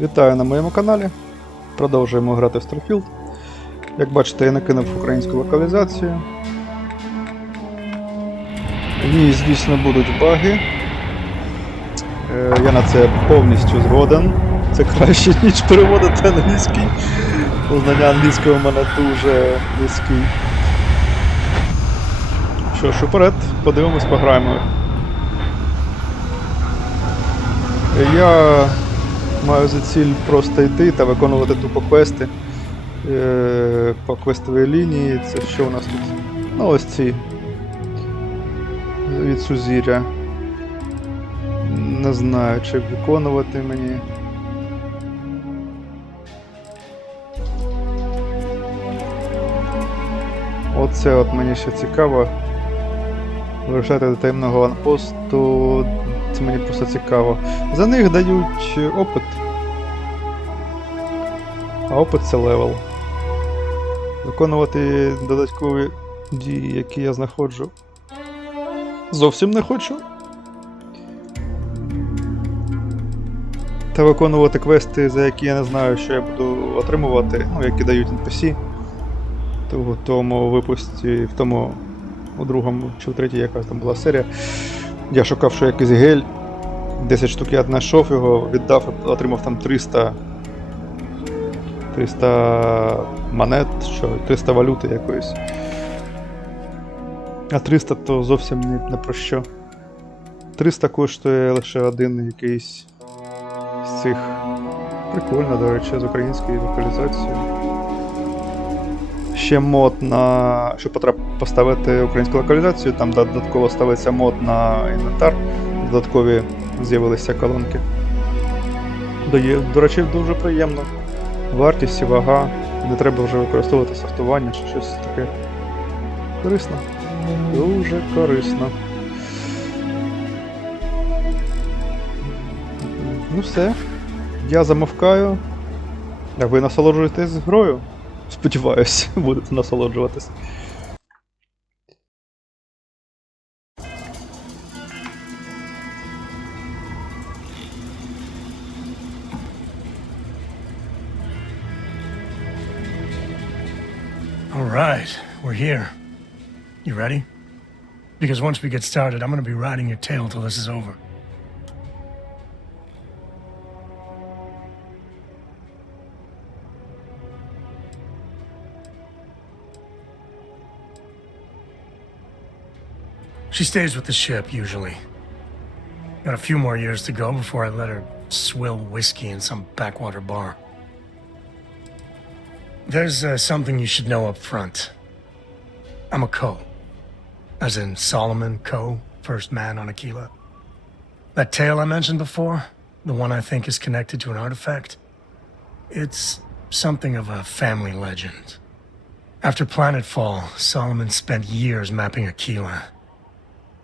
Вітаю на моєму каналі. Продовжуємо грати в Starfield. Як бачите, я накинув українську локалізацію. В ній, звісно, будуть баги. Я на це повністю згоден. Це краще, ніж переводити англійський. Знання англійського в мене дуже низький. Що ж, уперед, подивимось, пограємо. Я маю за ціль просто йти та виконувати тупо квести по квестовій лінії. Це що у нас тут? Ну ось ці від сузір'я. Не знаю, чи виконувати мені. Оце от мені ще цікаво. Вирушати до таємного ванпосту. Це мені просто цікаво. За них дають опит. А опит це левел. Виконувати додаткові дії, які я знаходжу. Зовсім не хочу. Та виконувати квести, за які я не знаю, що я буду отримувати, ну, які дають NPC. В тому випусті, в тому, у другому чи в третій, яка там була серія. Я шукав, що якийсь гель, 10 штук я знайшов його, віддав, отримав там 300 монет, що 300 валюти якоїсь. А 300 то зовсім не про що. 300 коштує лише один якийсь з цих. Прикольно, до речі, з українською локалізацією. Ще мод на... Щоб поставити українську локалізацію, там додатково ставиться мод на інвентар. Додаткові з'явилися колонки. До речі, дуже приємно. Вартість і вага. Не треба вже використовувати сортування чи щось таке. Корисно. Дуже корисно. Ну все. Я замовкаю. А ви насолоджуєтесь грою? Сподіваюсь, будете насолоджуватись. All right, we're here. You ready? Because once we get started, I'm going to be riding your tail till this is over. She stays with the ship, usually. Got a few more years to go before I let her swill whiskey in some backwater bar. There's something you should know up front. I'm a co. As in Solomon Co, first man on Aquila. That tale I mentioned before, the one I think is connected to an artifact, it's something of a family legend. After planetfall, Solomon spent years mapping Aquila.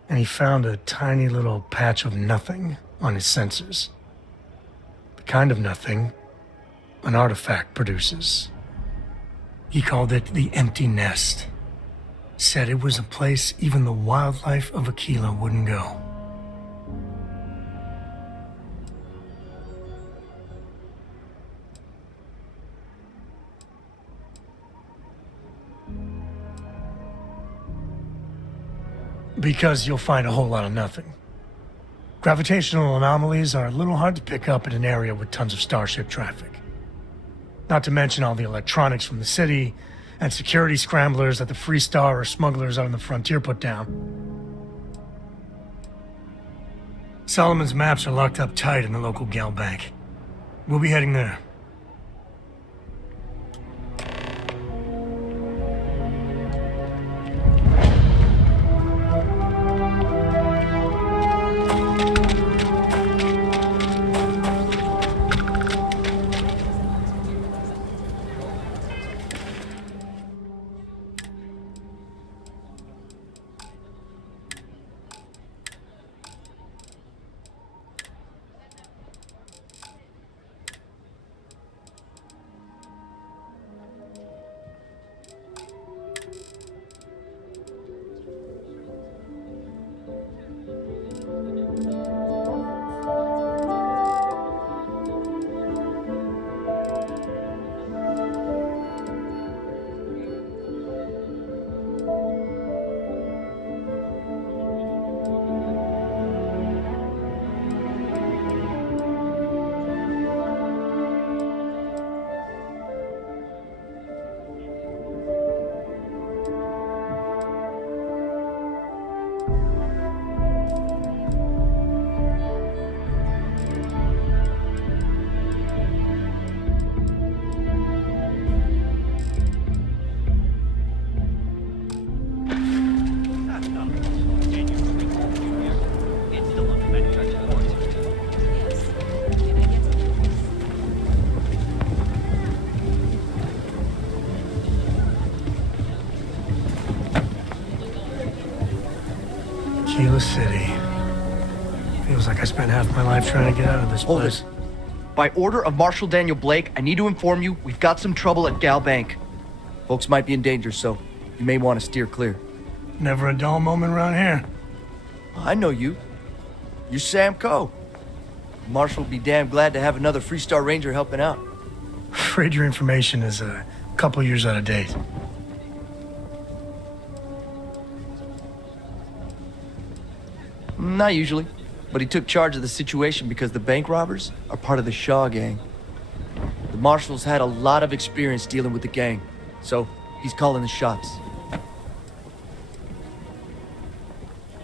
And he found a tiny little patch of nothing on his sensors. The kind of nothing an artifact produces. He called it the empty nest. Said it was a place even the wildlife of Aquila wouldn't go. Because you'll find a whole lot of nothing. Gravitational anomalies are a little hard to pick up in an area with tons of starship traffic. Not to mention all the electronics from the city and security scramblers that the Free Star or smugglers out on the frontier put down. Solomon's maps are locked up tight in the local gal bank. We'll be heading there. Tequila City. Feels like I spent half my life trying to get out of this Hold place. it. By order of Marshal Daniel Blake, I need to inform you we've got some trouble at Gal Bank. Folks might be in danger, so you may want to steer clear. Never a dull moment around here. I know you. You're Sam Coe. Marshal will be damn glad to have another Freestar Ranger helping out. Afraid your information is a couple years out of date. Not usually, but he took charge of the situation because the bank robbers are part of the Shaw gang. The Marshal's had a lot of experience dealing with the gang, so he's calling the shots.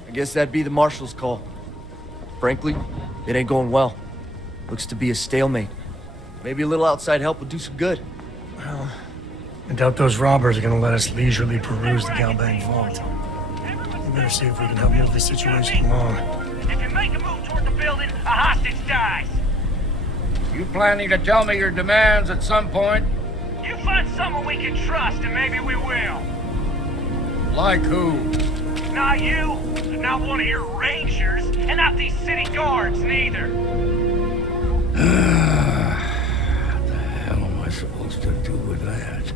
I guess that'd be the Marshal's call. Frankly, it ain't going well. Looks to be a stalemate. Maybe a little outside help will do some good. Well, I doubt those robbers are gonna let us leisurely peruse the Galbang vault. We better see if we can help move this situation along. If you make a move toward the building, a hostage dies. You planning to tell me your demands at some point? You find someone we can trust, and maybe we will. Like who? Not you, not one of your rangers, and not these city guards, neither. What the hell am I supposed to do with that?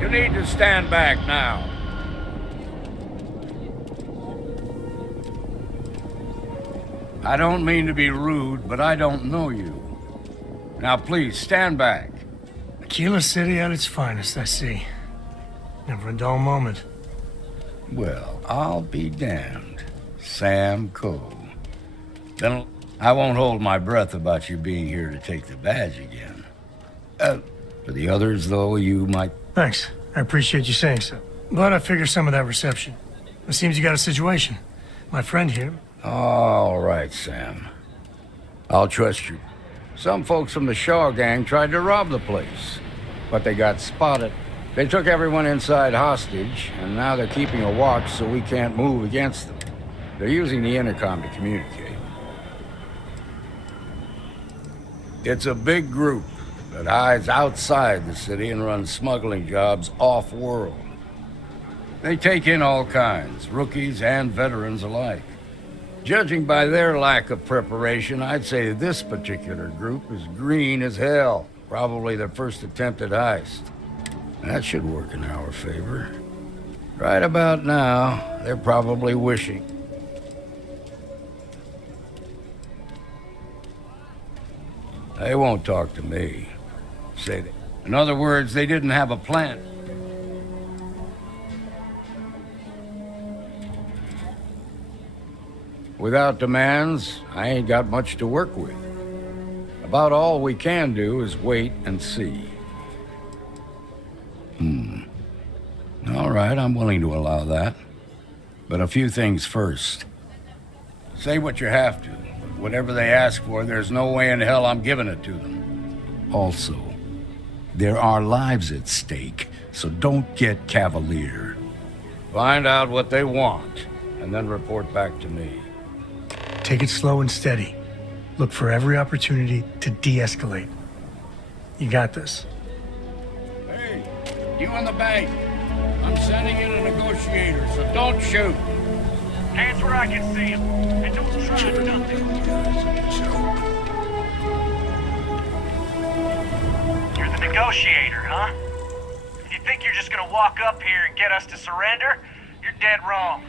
You need to stand back now. I don't mean to be rude, but I don't know you. Now please, stand back. Tequila City at its finest, I see. Never a dull moment. Well, I'll be damned. Sam Coe. Then I won't hold my breath about you being here to take the badge again. For the others, though, you might... Thanks. I appreciate you saying so. But I figure some of that reception. It seems you got a situation. My friend here... All right, Sam. I'll trust you. Some folks from the Shaw gang tried to rob the place, but they got spotted. They took everyone inside hostage, and now they're keeping a watch so we can't move against them. They're using the intercom to communicate. It's a big group that hides outside the city and runs smuggling jobs off-world. They take in all kinds, rookies and veterans alike. Judging by their lack of preparation, I'd say this particular group is green as hell. Probably their first attempt at heist. That should work in our favor. Right about now, they're probably wishing. They won't talk to me. Say that. In other words, they didn't have a plan. Without demands, I ain't got much to work with. About all we can do is wait and see. All right, I'm willing to allow that. But a few things first. Say what you have to, but whatever they ask for, there's no way in hell I'm giving it to them. Also, there are lives at stake, so don't get cavalier. Find out what they want, and then report back to me. Take it slow and steady. Look for every opportunity to de-escalate. You got this. Hey, you in the bank. I'm sending in a negotiator, so don't shoot. Hands where I can see him, and don't try nothing. You're the negotiator, huh? If you think you're just gonna walk up here and get us to surrender, you're dead wrong.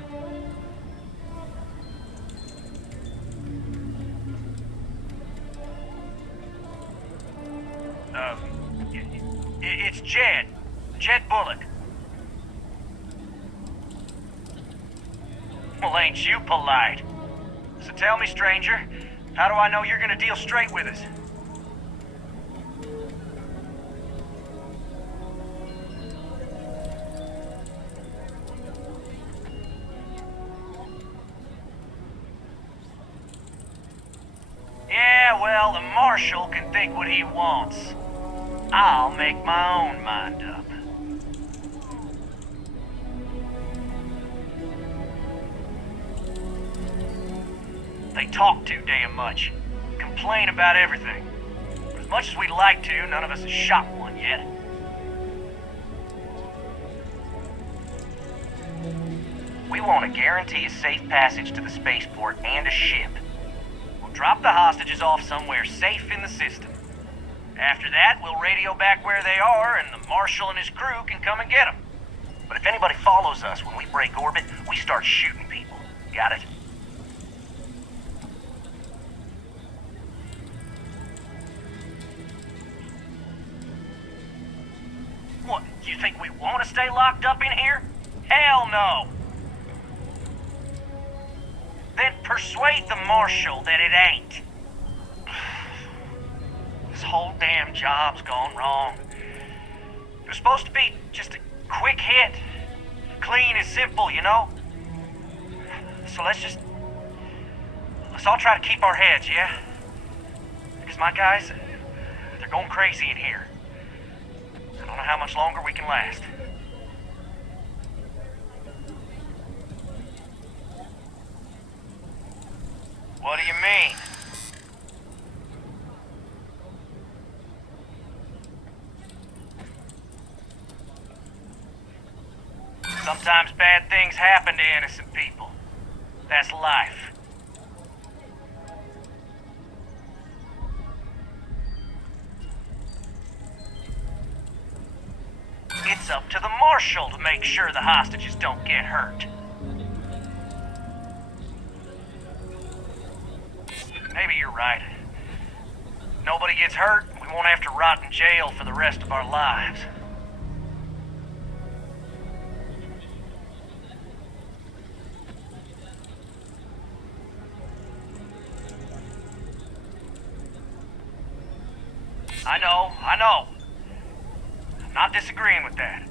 It's Jed. Jed Bullock. Well, ain't you polite? So tell me, stranger, how do I know you're gonna deal straight with us? Yeah, well, the Marshal can think what he wants. I'll make my own mind up. They talk too damn much. Complain about everything. But as much as we'd like to, none of us has shot one yet. we want to guarantee a safe passage to the spaceport and a ship. We'll drop the hostages off somewhere safe in the system. After that, we'll radio back where they are, and the Marshal and his crew can come and get them. But if anybody follows us when we break orbit, we start shooting people. Got it? What, you think we want to stay locked up in here? Hell no! Then persuade the Marshal that it ain't. This whole damn job's gone wrong. It was supposed to be just a quick hit. Clean and simple, you know? So let's all try to keep our heads, yeah? Because my guys, they're going crazy in here. I don't know how much longer we can last. What do you mean? Sometimes bad things happen to innocent people. That's life. It's up to the Marshal to make sure the hostages don't get hurt. Maybe you're right. Nobody gets hurt, we won't have to rot in jail for the rest of our lives. I know. I'm not disagreeing with that.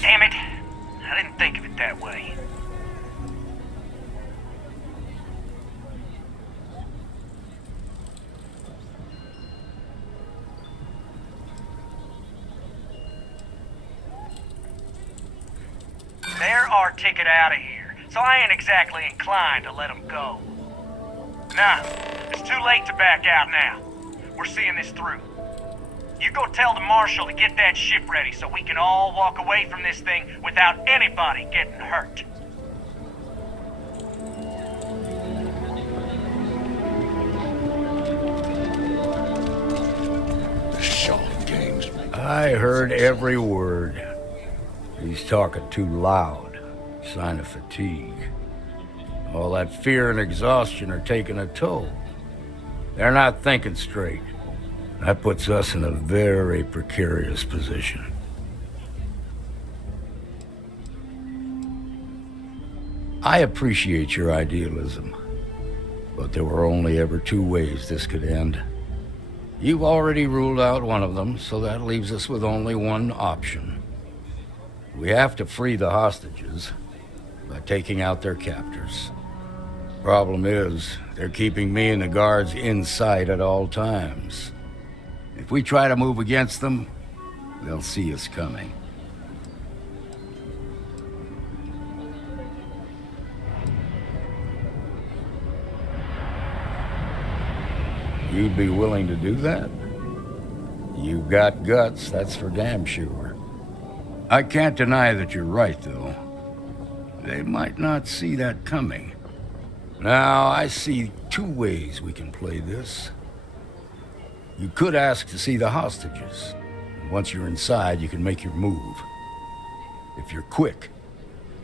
Damn it! I didn't think of it that way. They're our ticket out of here, so I ain't exactly inclined to let them go. Nah, it's too late to back out now. We're seeing this through. You go tell the Marshal to get that ship ready so we can all walk away from this thing without anybody getting hurt. I heard every word. He's talking too loud. Sign of fatigue. All that fear and exhaustion are taking a toll. They're not thinking straight. That puts us in a very precarious position. I appreciate your idealism, but there were only ever two ways this could end. You've already ruled out one of them, so that leaves us with only one option. We have to free the hostages by taking out their captors. Problem is, they're keeping me and the guards in sight at all times. If we try to move against them, they'll see us coming. You'd be willing to do that? You've got guts, that's for damn sure. I can't deny that you're right, though. They might not see that coming. Now, I see two ways we can play this. You could ask to see the hostages. Once you're inside, you can make your move. If you're quick,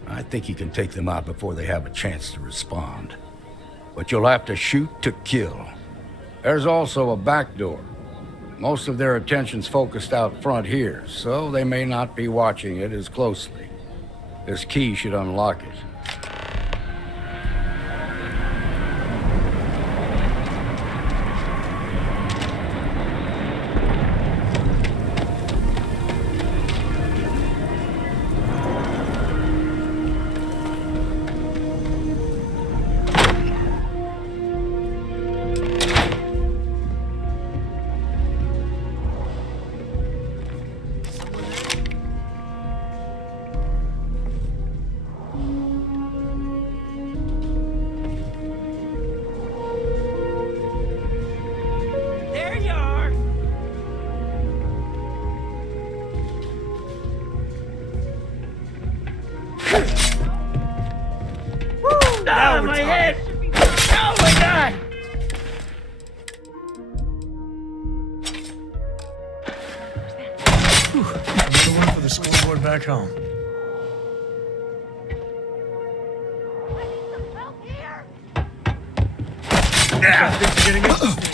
I think you can take them out before they have a chance to respond. But you'll have to shoot to kill. There's also a back door. Most of their attention's focused out front here, so they may not be watching it as closely. This key should unlock it. going back home. Traffic's getting interesting.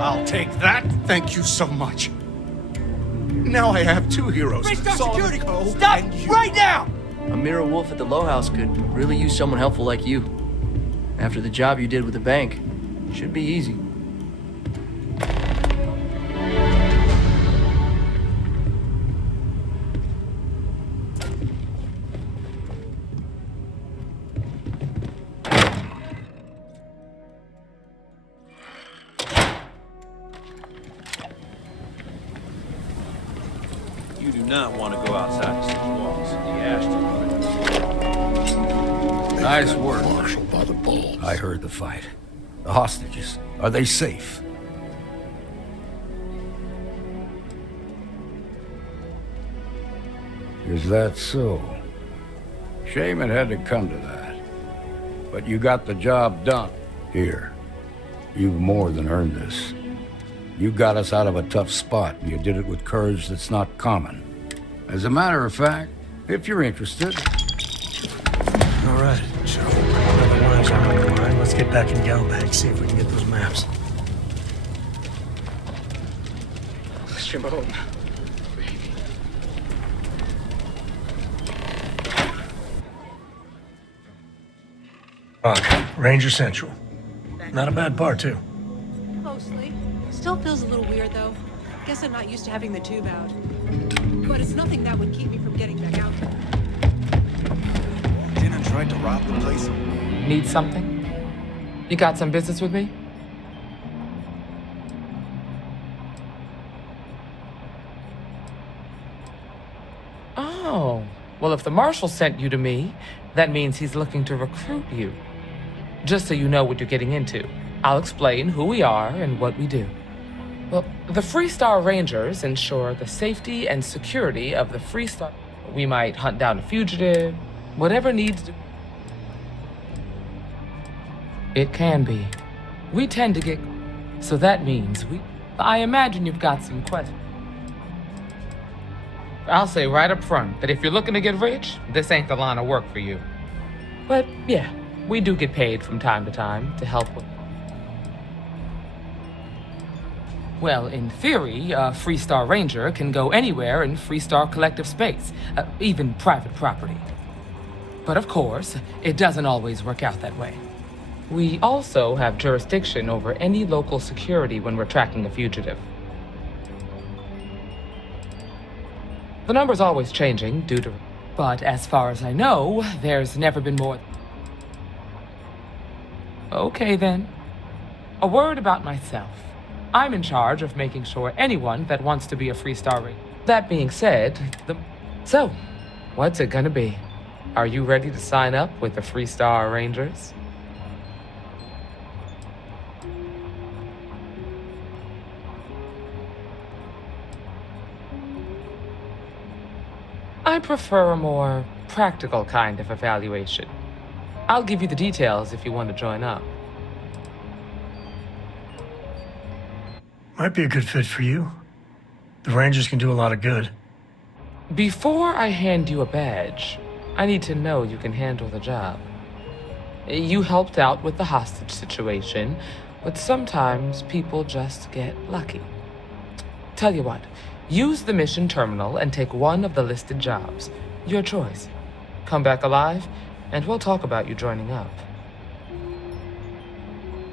I'll take that. Thank you so much. Now I have two heroes. Solomon Coe Stop and you. right now! A mirror wolf at the Low House could really use someone helpful like you. After the job you did with the bank, should be easy. You do not want to go outside the city walls. The Ashton. Nice work. Marshal by the balls. I heard the fight. The hostages, are they safe? Is that so? Shame it had to come to that. But you got the job done. Here, you've more than earned this. You got us out of a tough spot, and you did it with courage that's not common. As a matter of fact, if you're interested... All right, so another lives on the line. Let's get back in Galbag, see if we can get those maps. Shimon. Okay, Ranger Central. Not a bad part, too. Mostly. Still feels a little weird, though. Guess I'm not used to having the tube out. But it's nothing that would keep me from getting back out there. Dinner tried to rob the place. Need something? You got some business with me? Oh, well, if the marshal sent you to me, that means he's looking to recruit you. Just so you know what you're getting into, I'll explain who we are and what we do. Well, the Freestar Rangers ensure the safety and security of the Freestar. We might hunt down a fugitive, whatever needs to... It can be. We tend to get... So that means I imagine you've got some questions. I'll say right up front that if you're looking to get rich, this ain't the line of work for you. But yeah, We do get paid from time to help with. Well, in theory, a Freestar Ranger can go anywhere in Freestar collective space, even private property. But of course, it doesn't always work out that way. We also have jurisdiction over any local security when we're tracking a fugitive. The number's always changing due to... But as far as I know, there's never been more... Okay then. A word about myself. I'm in charge of making sure anyone that wants to be a Freestar Ranger. That being said, So, what's it gonna be? Are you ready to sign up with the Freestar Rangers? I prefer a more practical kind of evaluation. I'll give you the details if you want to join up. Might be a good fit for you. The Rangers can do a lot of good. Before I hand you a badge, I need to know you can handle the job. You helped out with the hostage situation, but sometimes people just get lucky. Tell you what, use the mission terminal and take one of the listed jobs. Your choice. Come back alive, and we'll talk about you joining up.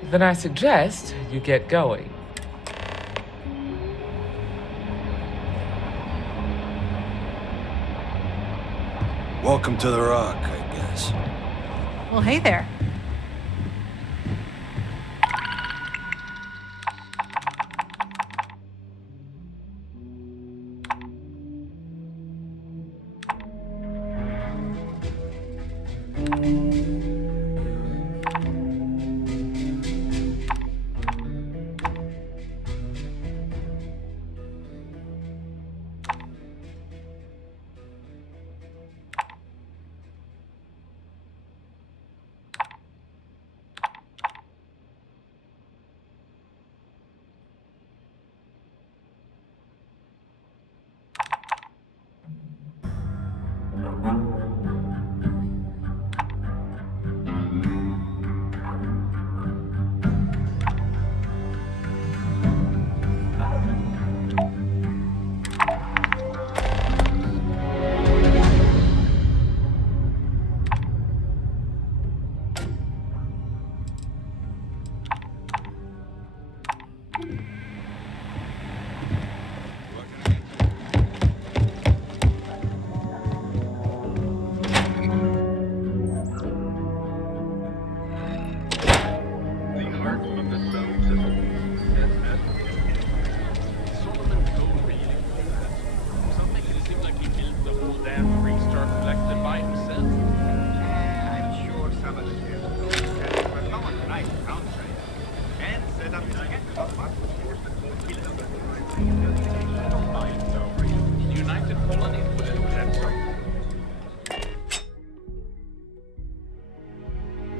Then I suggest you get going. Welcome to the Rock, I guess. Well, hey there.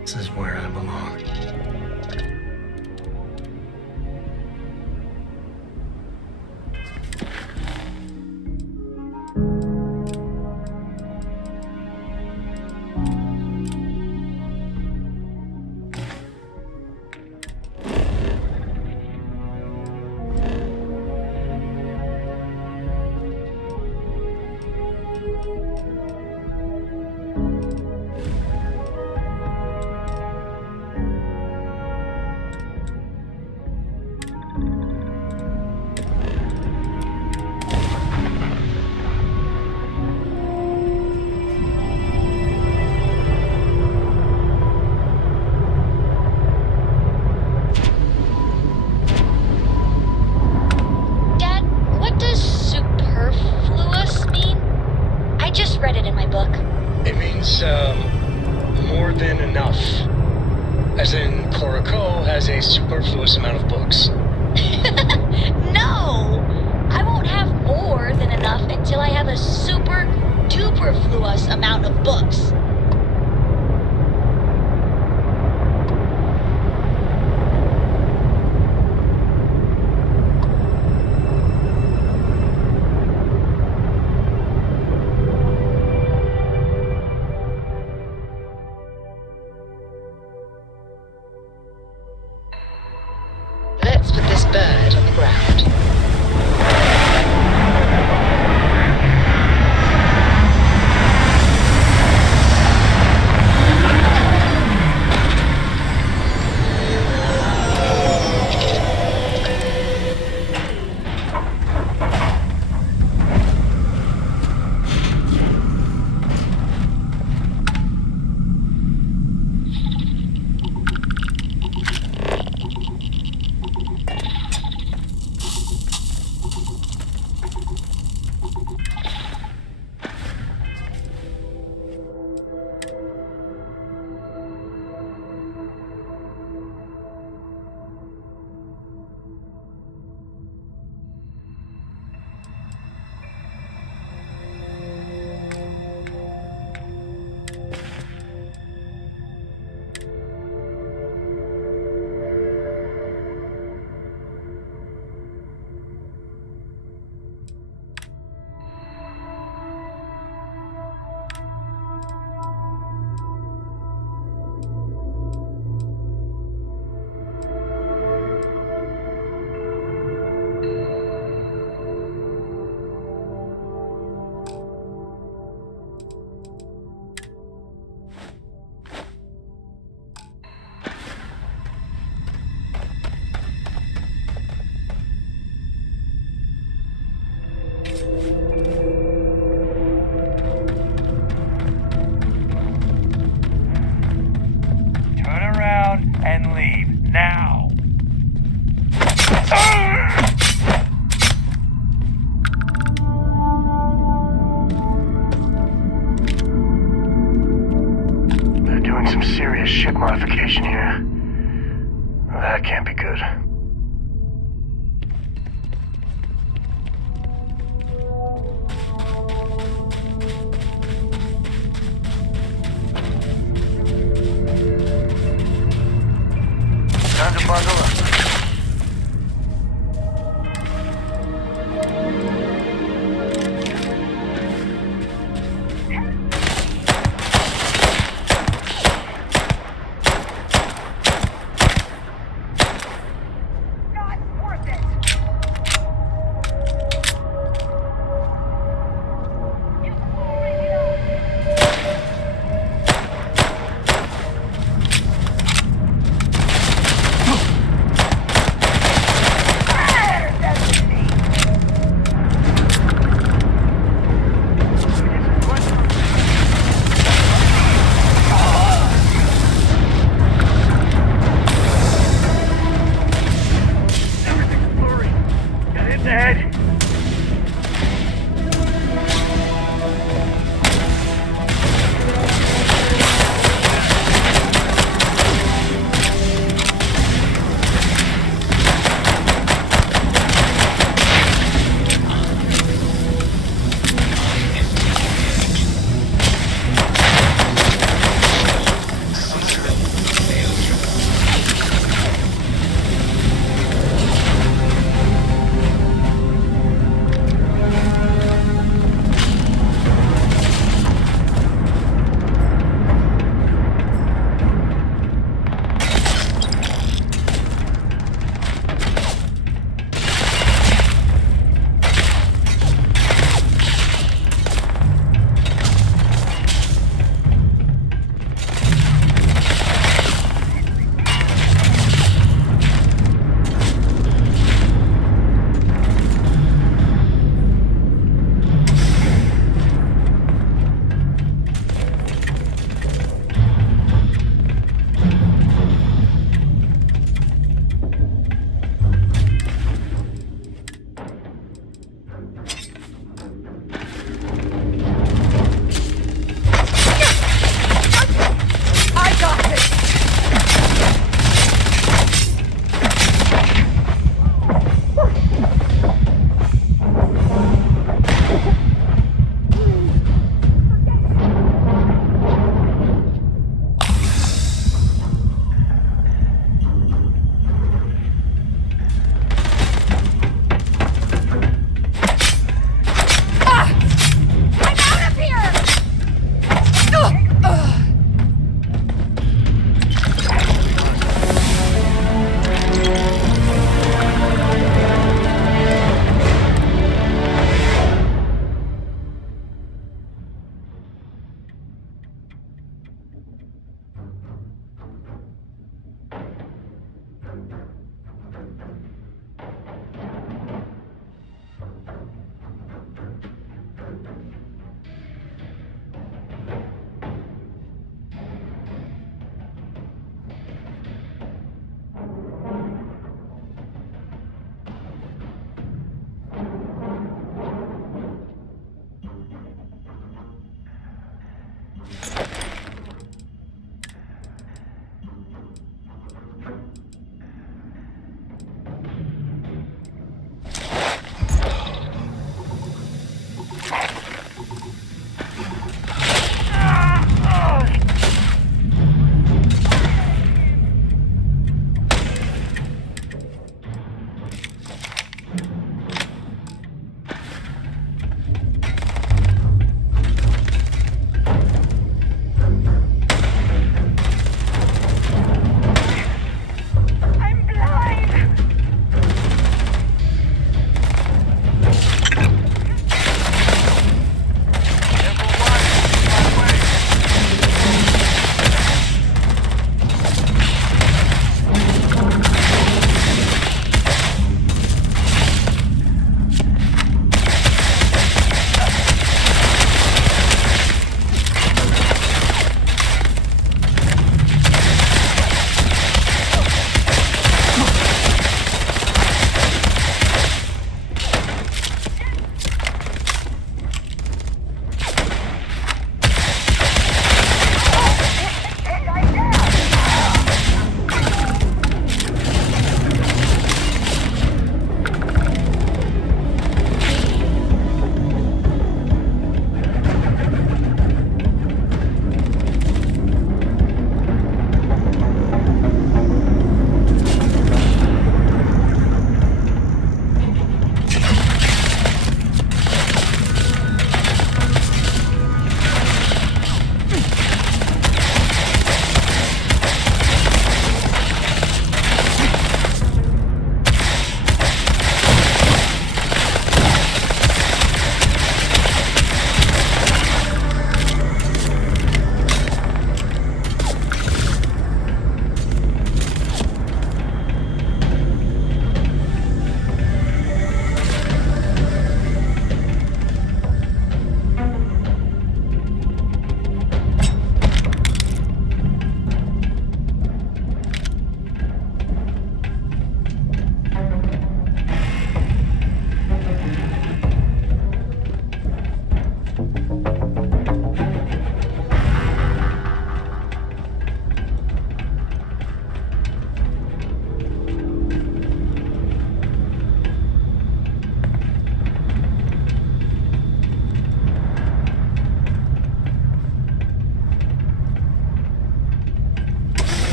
This is where I belong. More than enough. As in, Corico has a superfluous amount of books. No! I won't have more than enough until I have a super duperfluous amount of books. a ship modification here. That can't be good. Time to bundle up.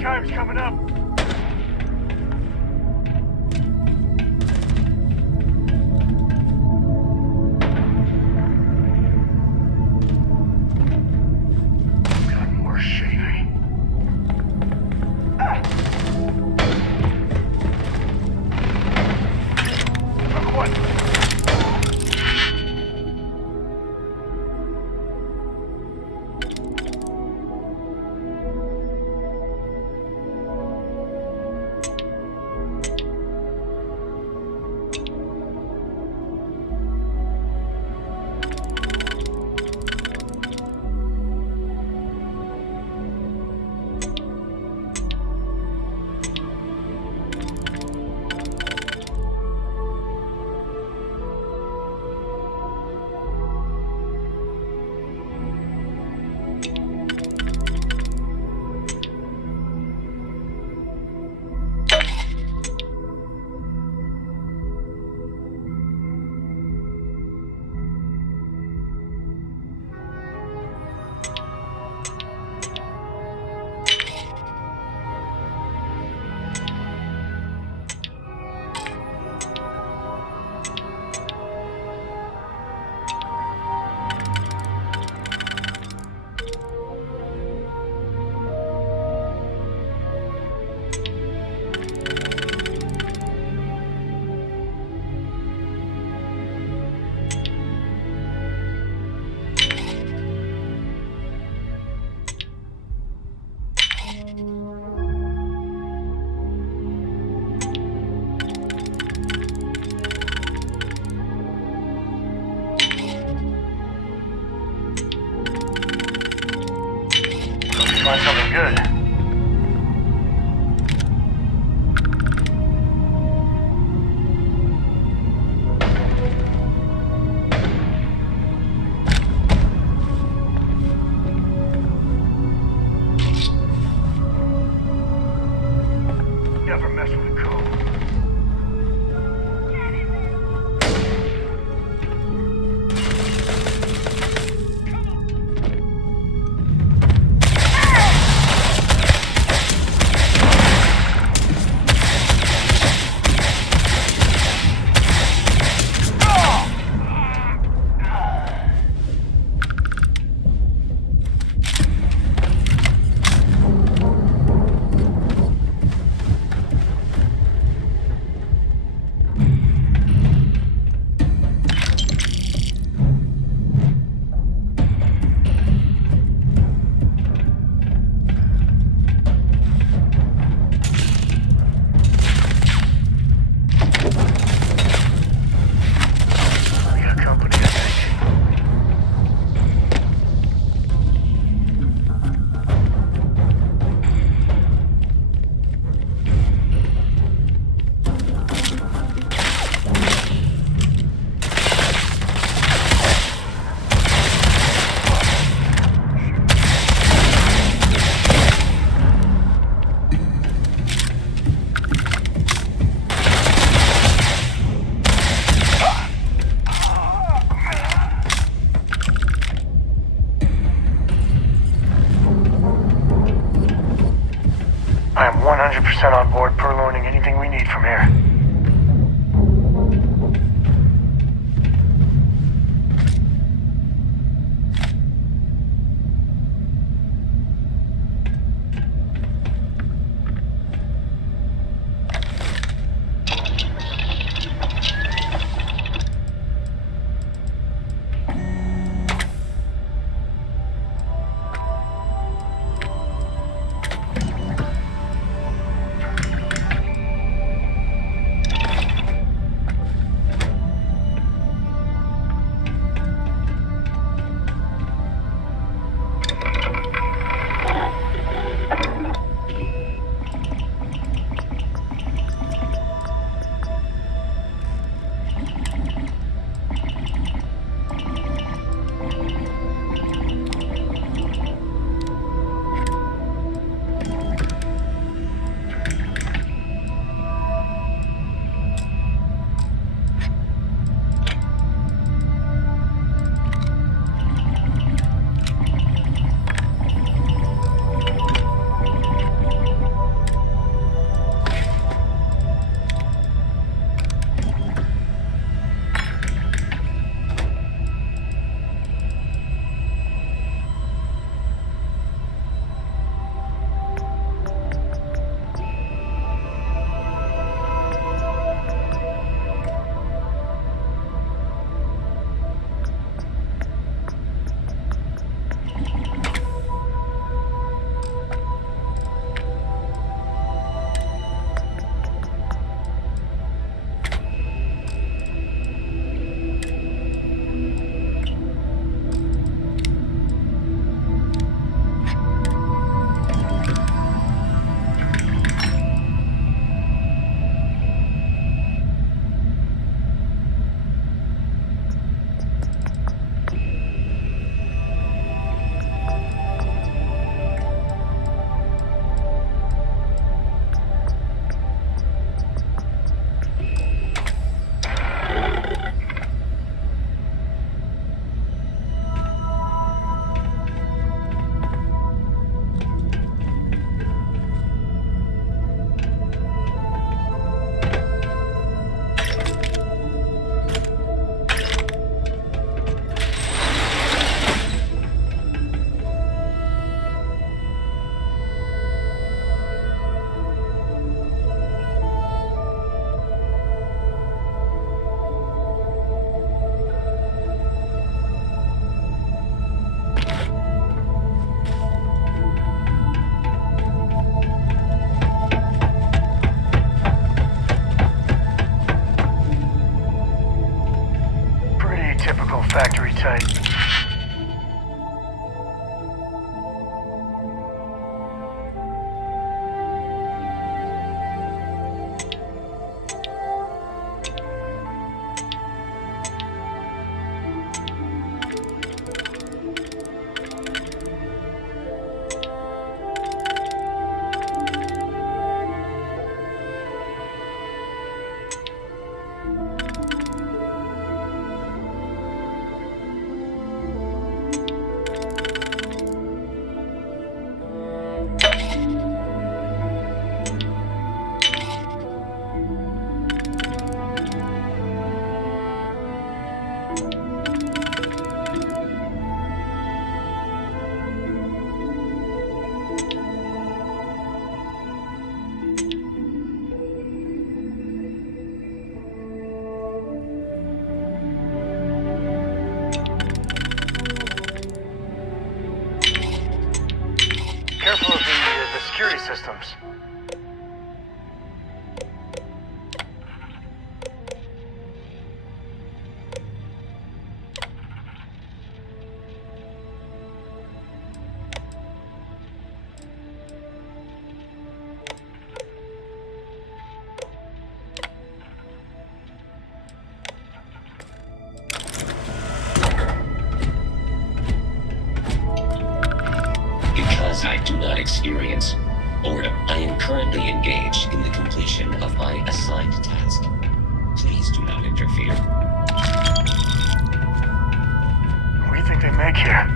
time's coming up. Got more shaving. Look what? Find something good. Never mess with a code. I am 100% on board purloining anything we need from here. site. Careful of the security systems. Because I do not experience boredom, I am currently engaged in the completion of my assigned task. Please do not interfere. What do you think they make here?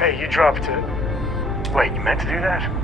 Hey, you dropped it. Wait, you meant to do that?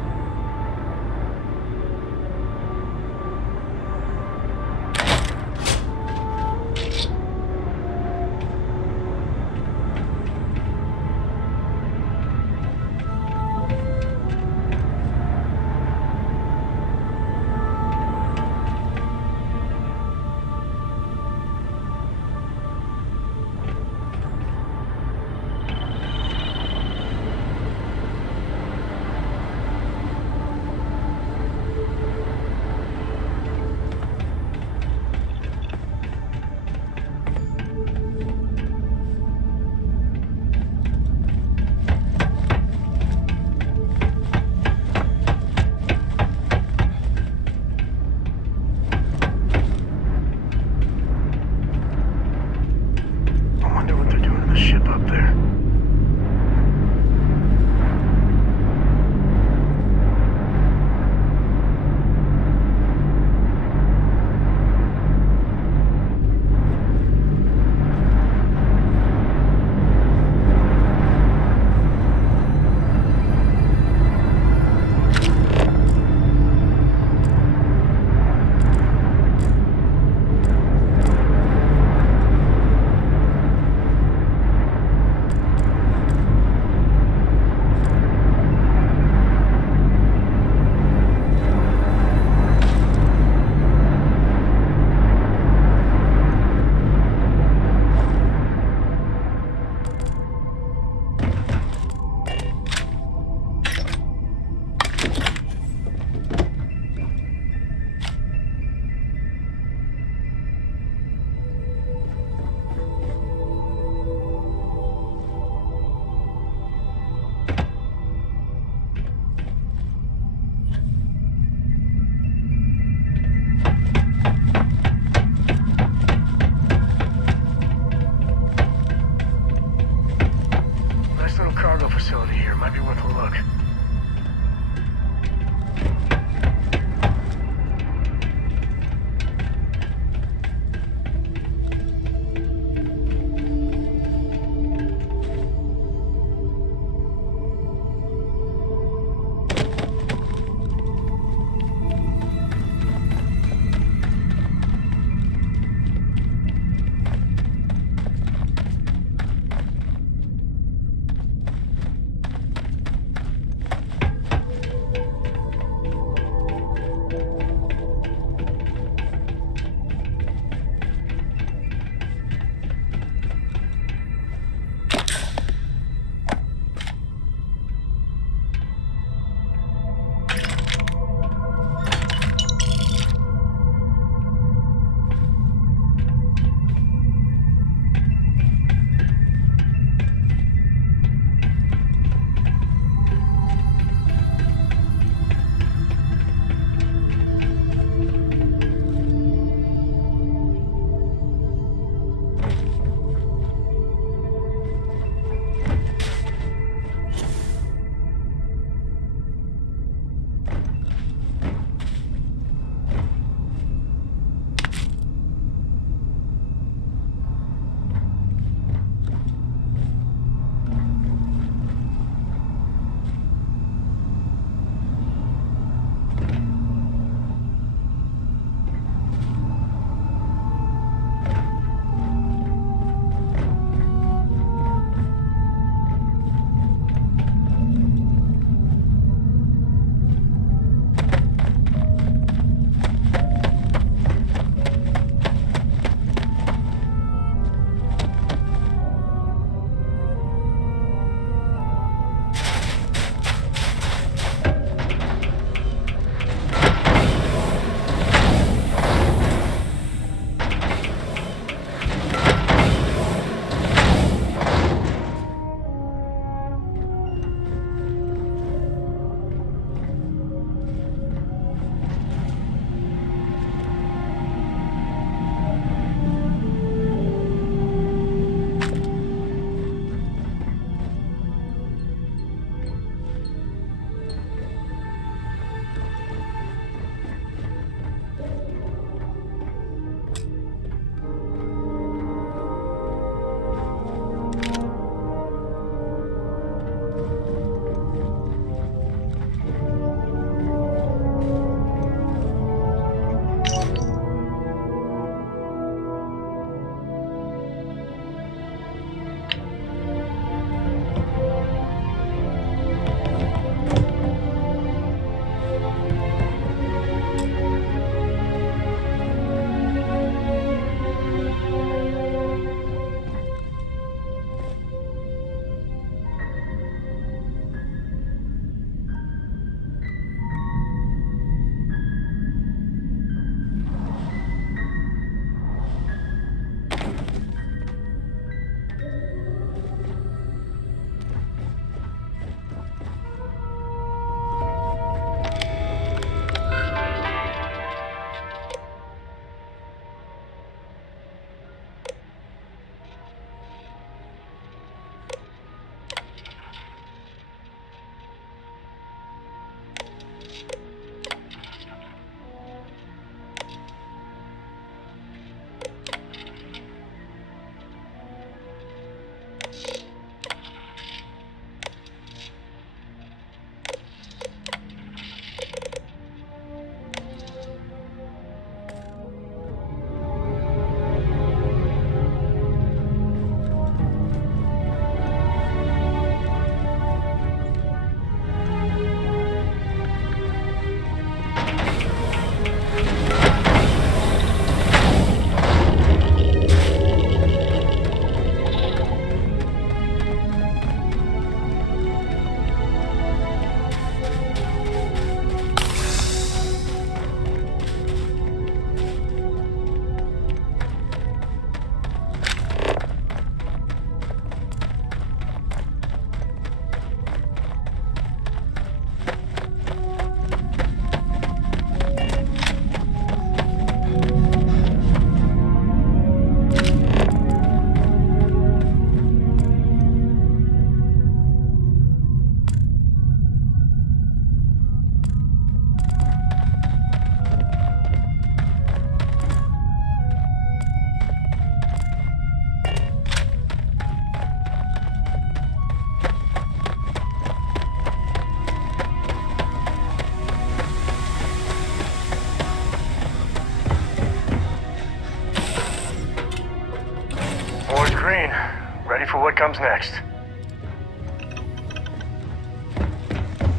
for what comes next.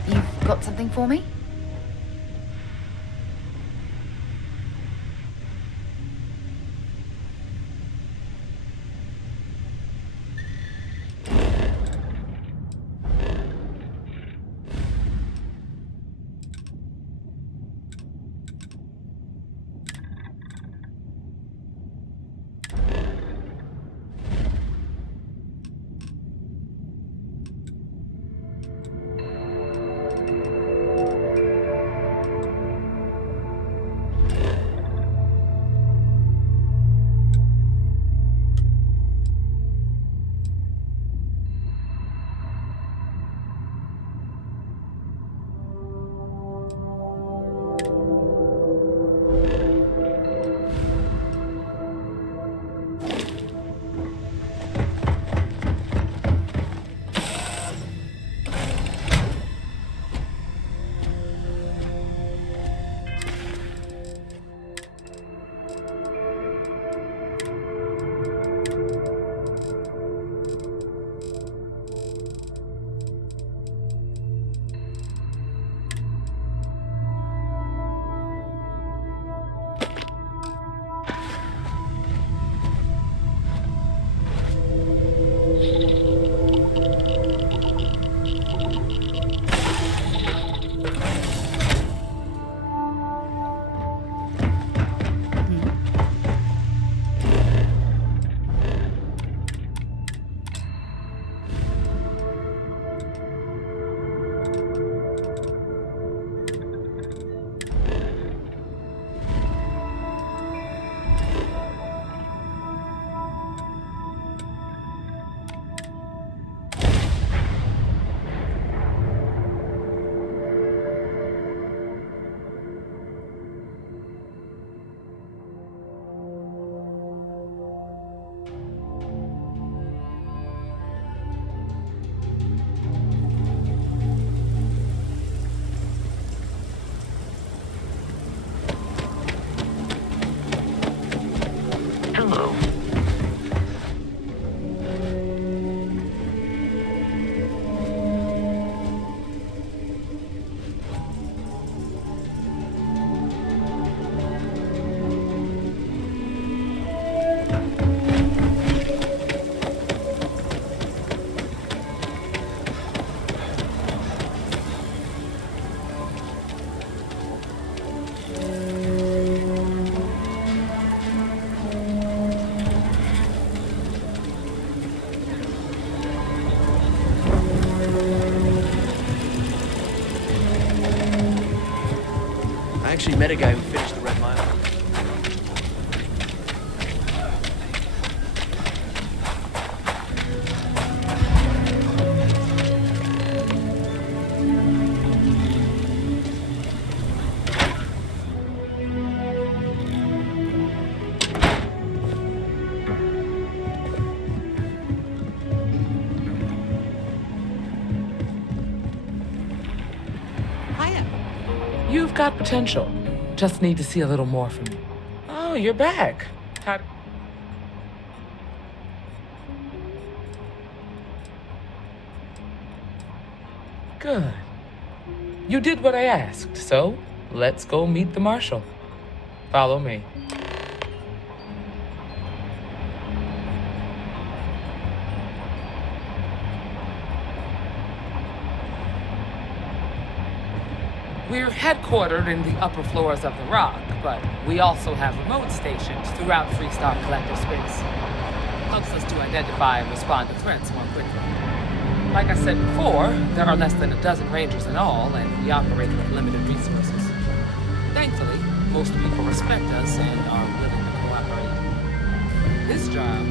You've got something for me? I actually met a guy who finished the Red Mile. You've got potential. Just need to see a little more from you. Oh, you're back. How... Good. You did what I asked, so let's go meet the marshal. Follow me. We're headquartered in the upper floors of the Rock, but we also have remote stations throughout Freestar Collective space. Helps us to identify and respond to threats more quickly. Like I said before, there are less than a dozen rangers in all, and we operate with limited resources. Thankfully, most people respect us and are willing to cooperate. This job,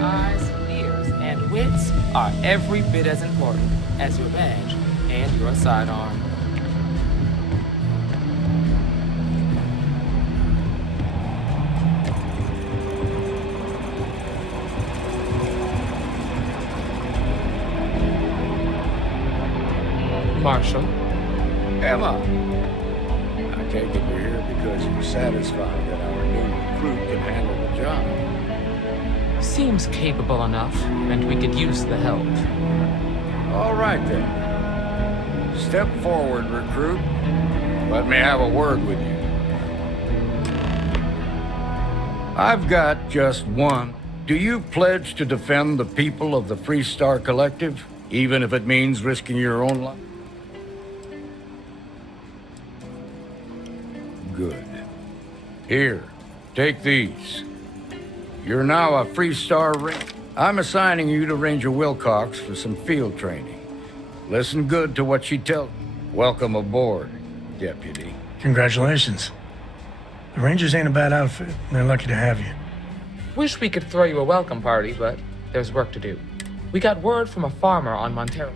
eyes, ears, and wits are every bit as important as your badge and your sidearm. Marshal. Emma! I take it you're here because you're satisfied that our new recruit can handle the job. Seems seems capable enough, and we could use the help. All right, then. Step forward, recruit. Let me have a word with you. I've got just one. Do you pledge to defend the people of the Free Star Collective, even if it means risking your own life? Good. Here, take these. You're now a Free Star Ranger. I'm assigning you to Ranger Wilcox for some field training. Listen good to what she tells you. Welcome aboard, Deputy. Congratulations. The Rangers ain't a bad outfit. They're lucky to have you. Wish we could throw you a welcome party, but there's work to do. We got word from a farmer on Montero.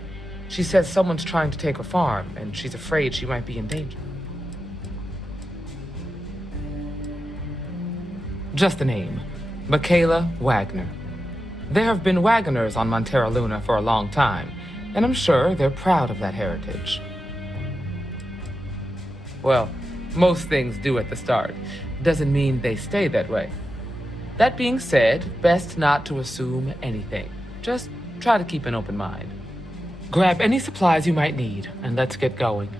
She says someone's trying to take her farm, and she's afraid she might be in danger. Just a name. Michaela Wagner. There have been Wagoners on Montero Luna for a long time, and I'm sure they're proud of that heritage. Well, most things do at the start. Doesn't mean they stay that way. That being said, best not to assume anything. Just try to keep an open mind. Grab any supplies you might need, and let's get going.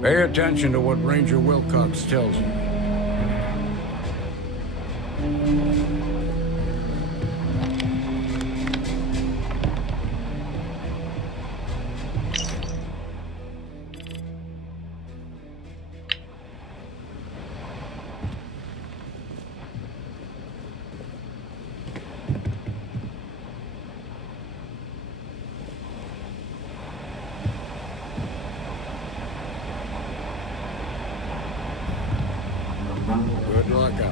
Pay attention to what Ranger Wilcox tells you. Good luck out there.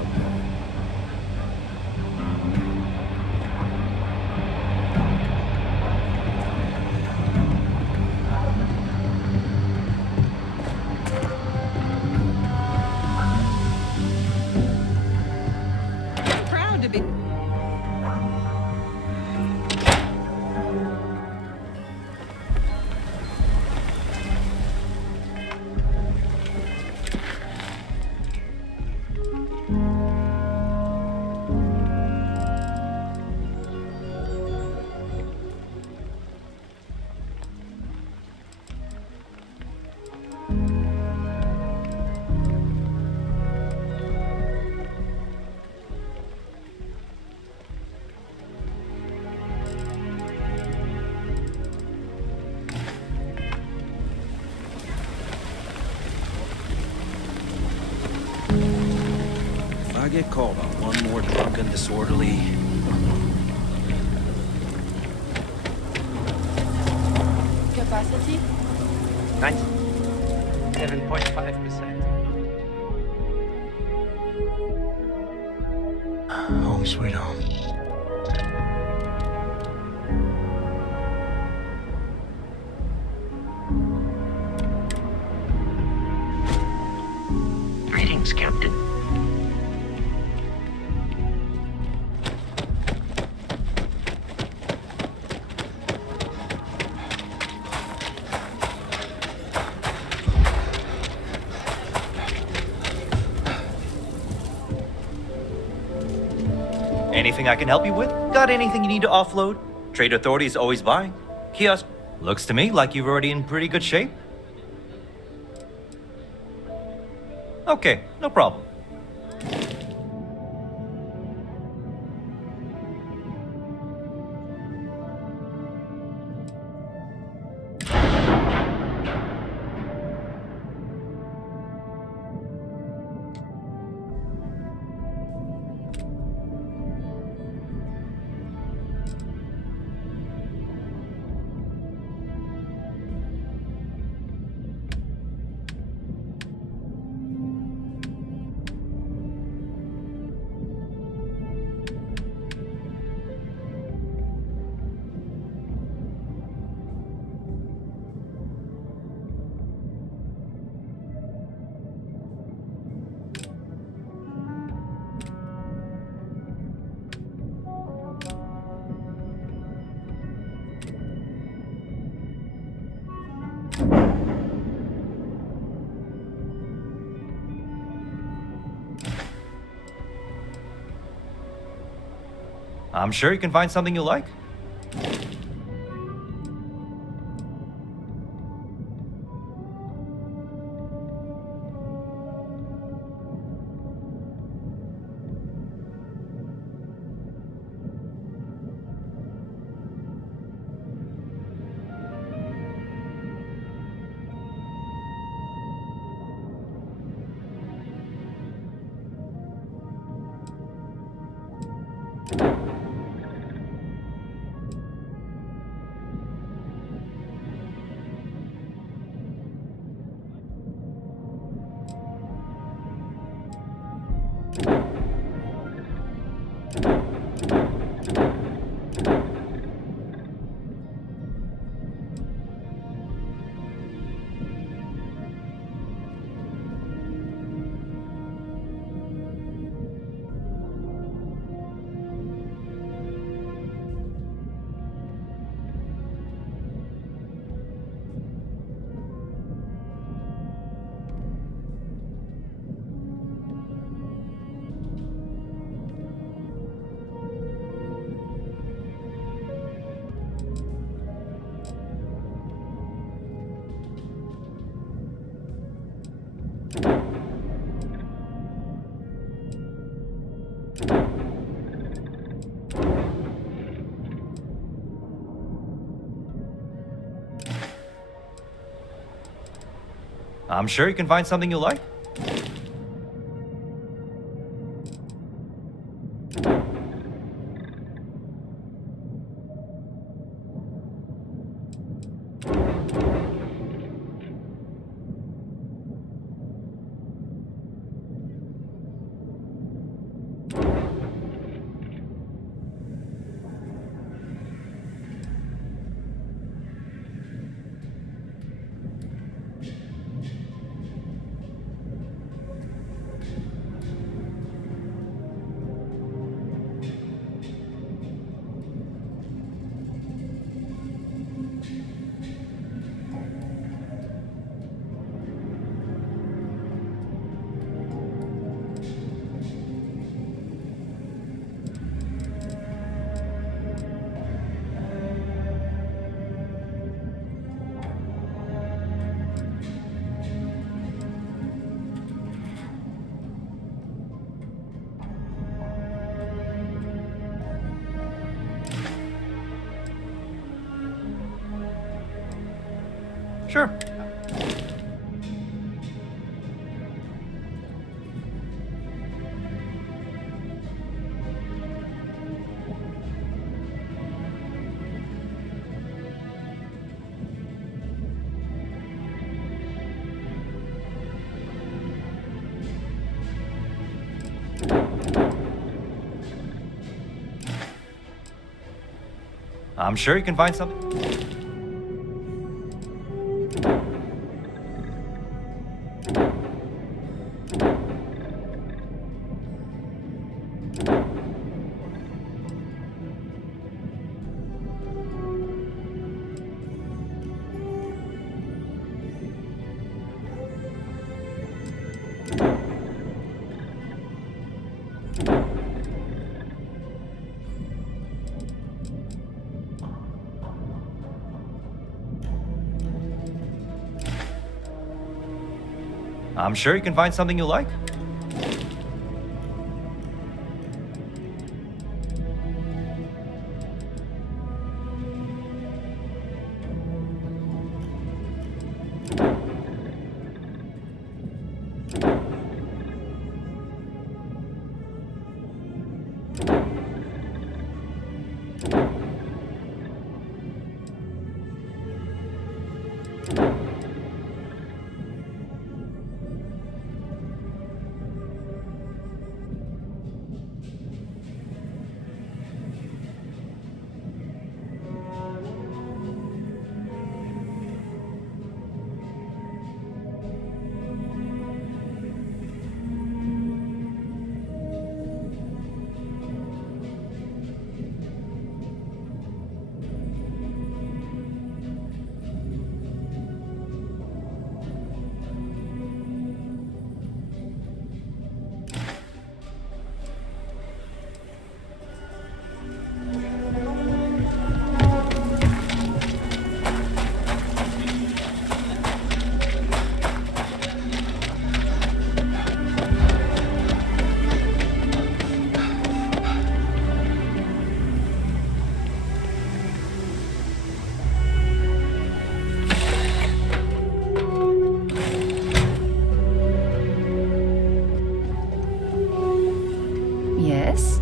I'm proud to be. If I get called on one more drunken, disorderly... Capacity? 97.5%. Home sweet home. Greetings, Captain. Anything I can help you with? Got anything you need to offload? Trade Authority is always buying. Kiosk. Looks to me like you're already in pretty good shape. Okay, no problem. I'm sure you can find something you like. I'm sure you can find something you like. Sure. I'm sure you can find something. I'm sure you can find something you like. Yes?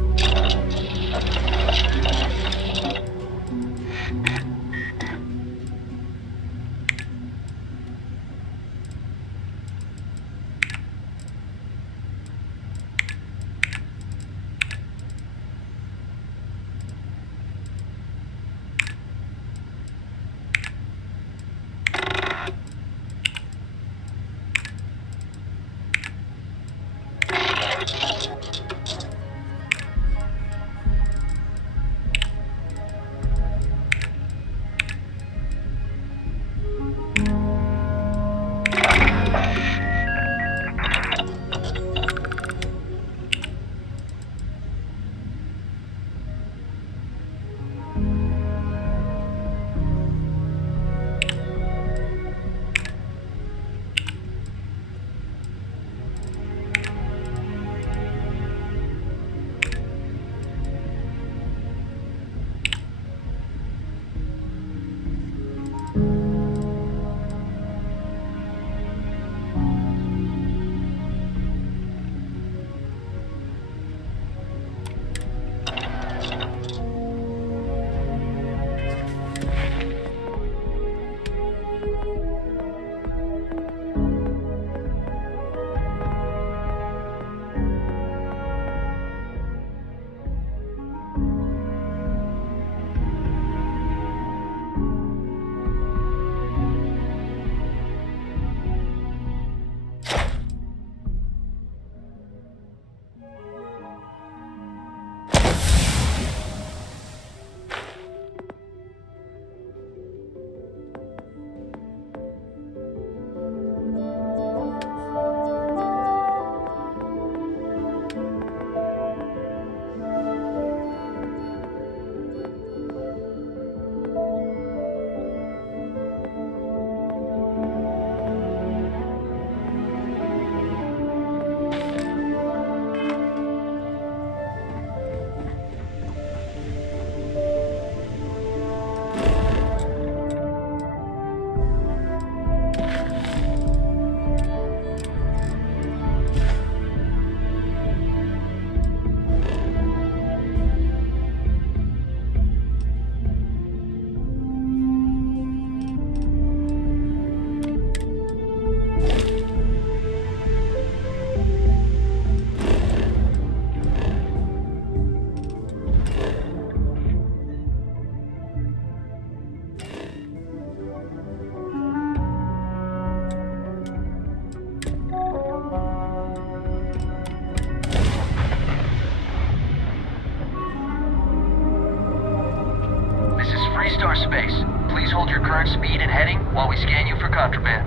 Star space. Please hold your current speed and heading while we scan you for contraband.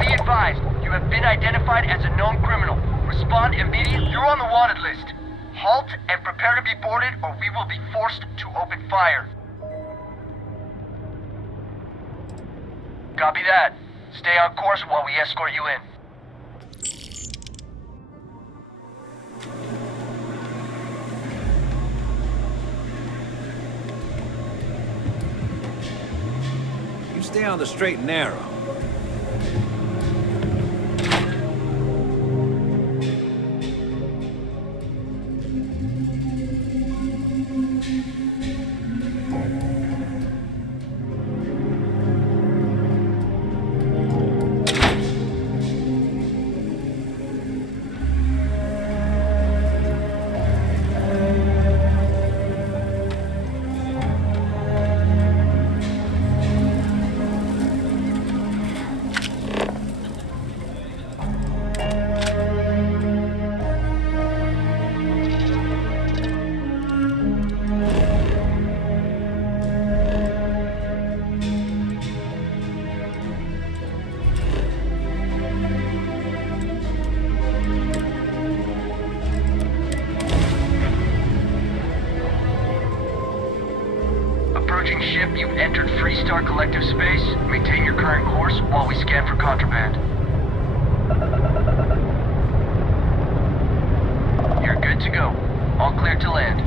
Be advised, you have been identified as a known criminal. Respond immediately. You're on the wanted list. Halt and prepare to be boarded or we will be forced to open fire. Copy that. Stay on course while we escort you in. You stay on the straight and narrow. Approaching ship, you've entered Freestar Collective space. Maintain your current course while we scan for contraband. You're good to go. All clear to land.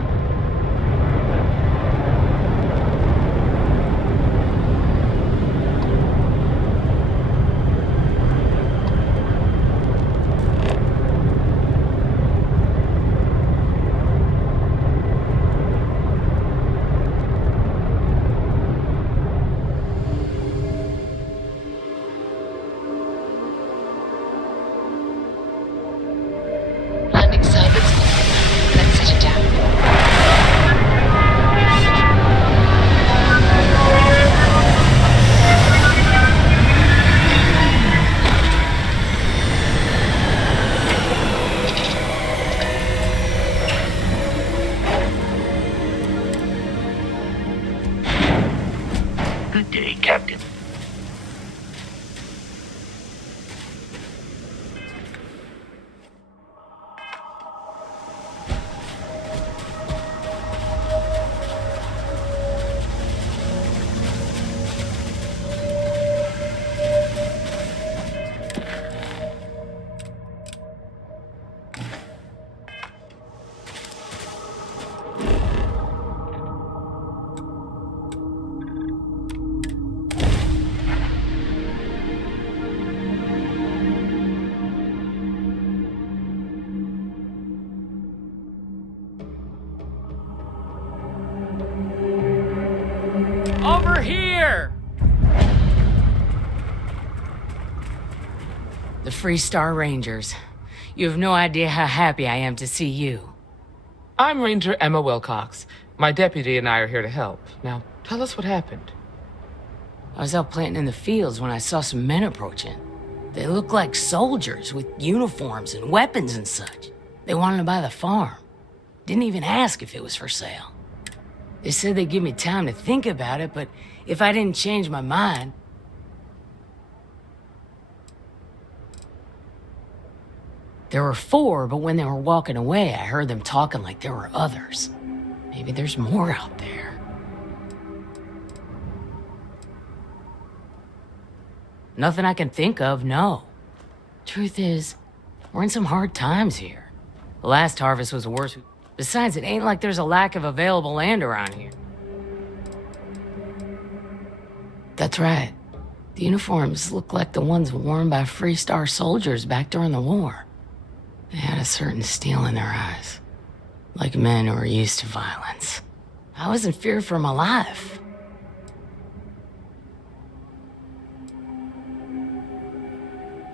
Free Star Rangers. You have no idea how happy I am to see you. I'm Ranger Emma Wilcox. My deputy and I are here to help. Now, tell us what happened. I was out planting in the fields when I saw some men approaching. They looked like soldiers with uniforms and weapons and such. They wanted to buy the farm. Didn't even ask if it was for sale. They said they'd give me time to think about it, but if I didn't change my mind... There were 4, but when they were walking away, I heard them talking like there were others. Maybe there's more out there. Nothing I can think of, no. Truth is, we're in some hard times here. The last harvest was worse. Besides, it ain't like there's a lack of available land around here. That's right. The uniforms look like the ones worn by Free Star soldiers back during the war. They had a certain steel in their eyes. Like men who are used to violence. I was in fear for my life.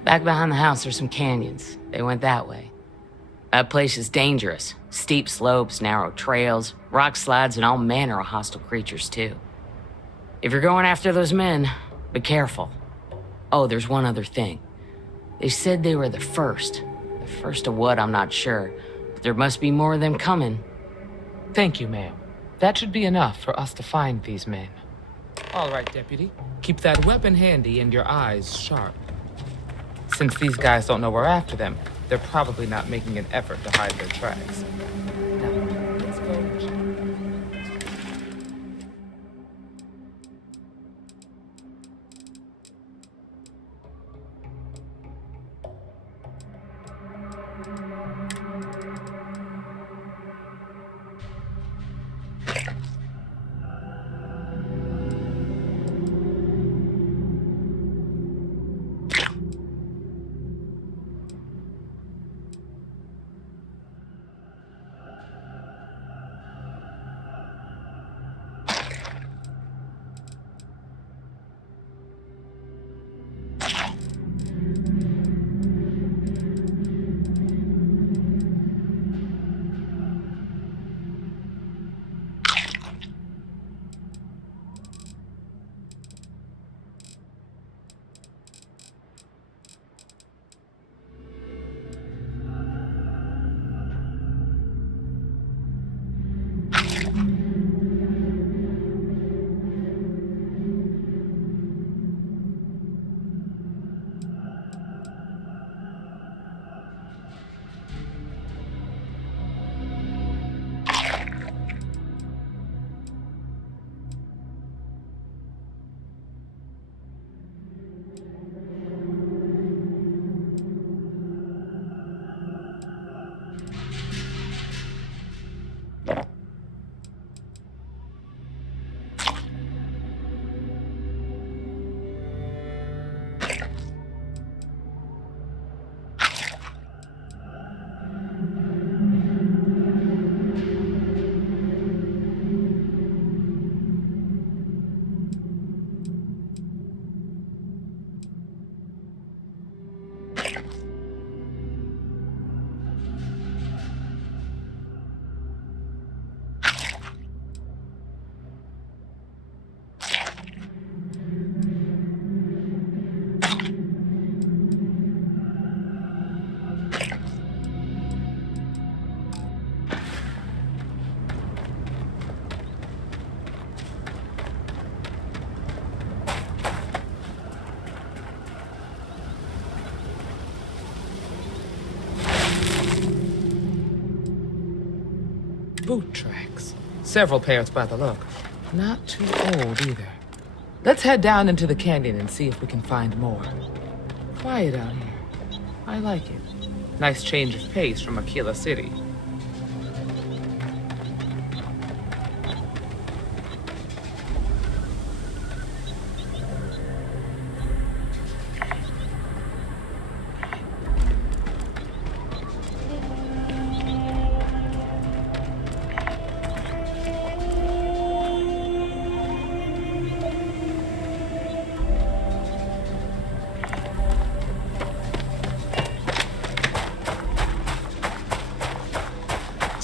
Back behind the house are some canyons. They went that way. That place is dangerous. Steep slopes, narrow trails, rock slides, and all manner of hostile creatures, too. If you're going after those men, be careful. Oh, there's one other thing. They said they were the first. The first of what, I'm not sure. But there must be more of them coming. Thank you, ma'am. That should be enough for us to find these men. All right, deputy. Keep that weapon handy and your eyes sharp. Since these guys don't know we're after them, they're probably not making an effort to hide their tracks. Now, let's go. Boot tracks. Several pairs by the look. Not too old either. Let's head down into the canyon and see if we can find more. Quiet out here. I like it. Nice change of pace from Aquila City.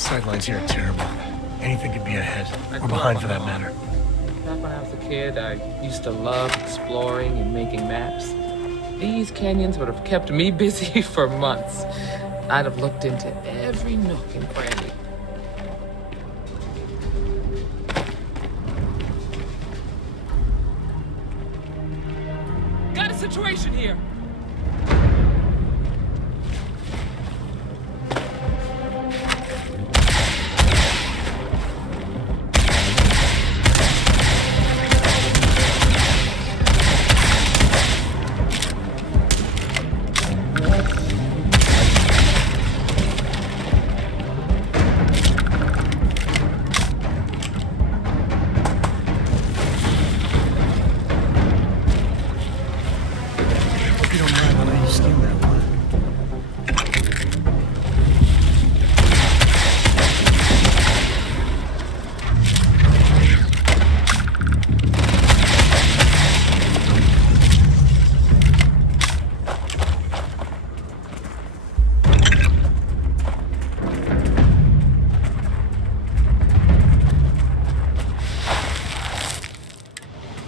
sightlines here are terrible. Anything could be ahead, or behind for that matter. Back when I was a kid, I used to love exploring and making maps. These canyons would have kept me busy for months. I'd have looked into every nook and cranny. Got a situation here!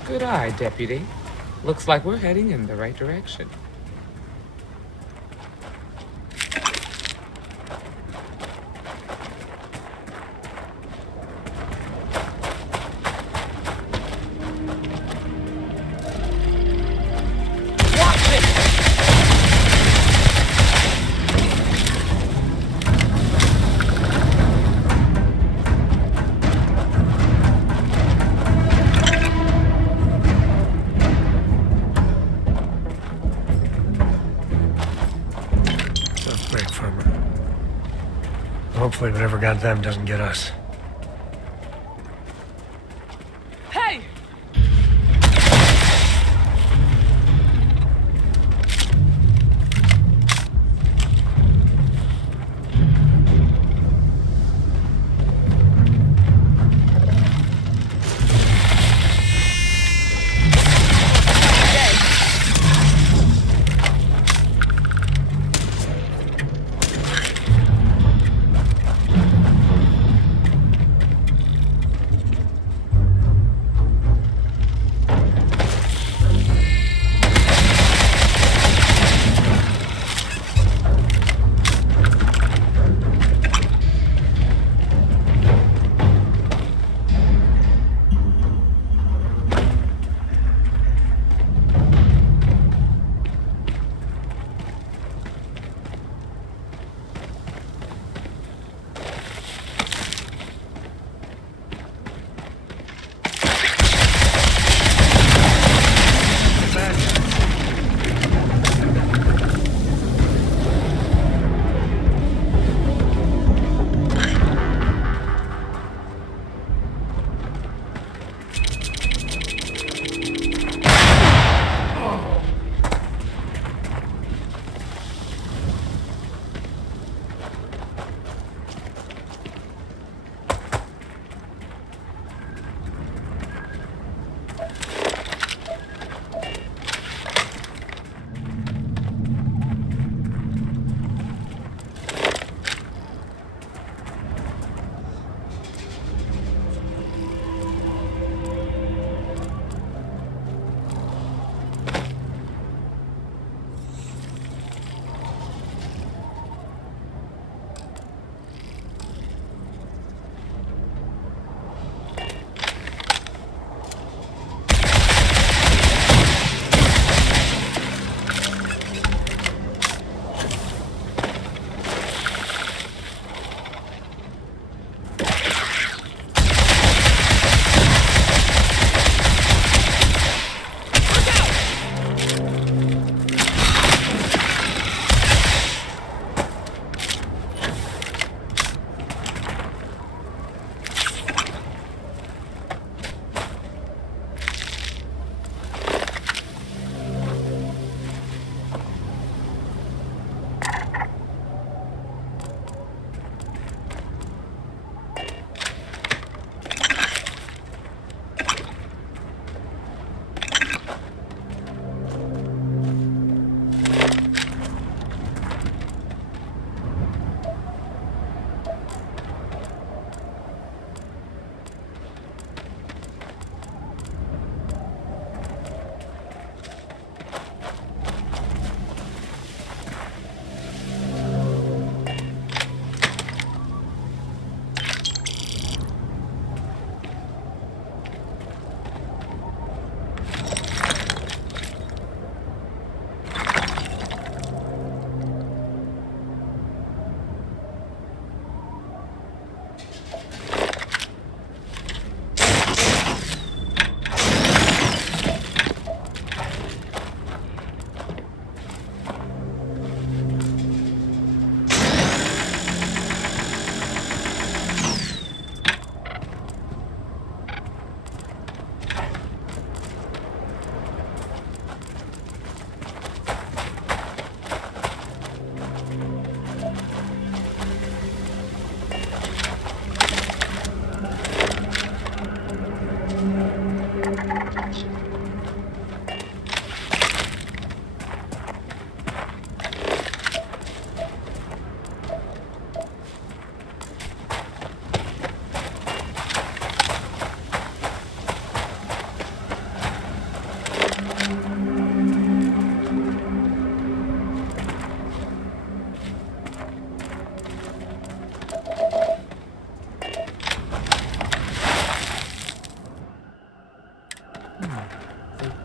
Good eye, Deputy. Looks like we're heading in the right direction. Hopefully whatever got them doesn't get us. Hey!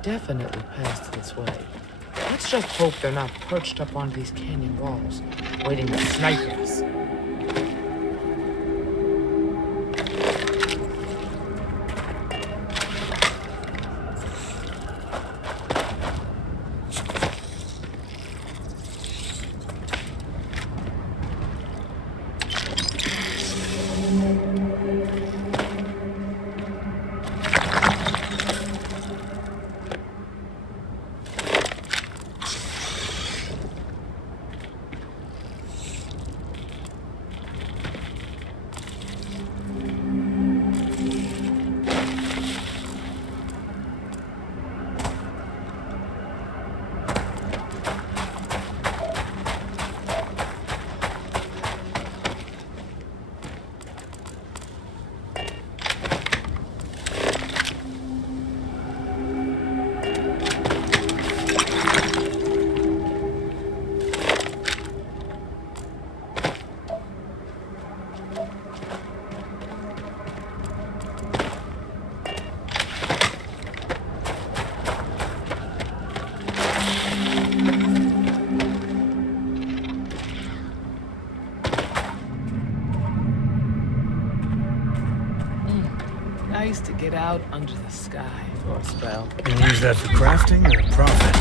definitely passed this way. Let's just hope they're not perched up on these canyon walls, waiting to snipe us. Nice to get out under the sky for a spell. You use that for crafting or profit?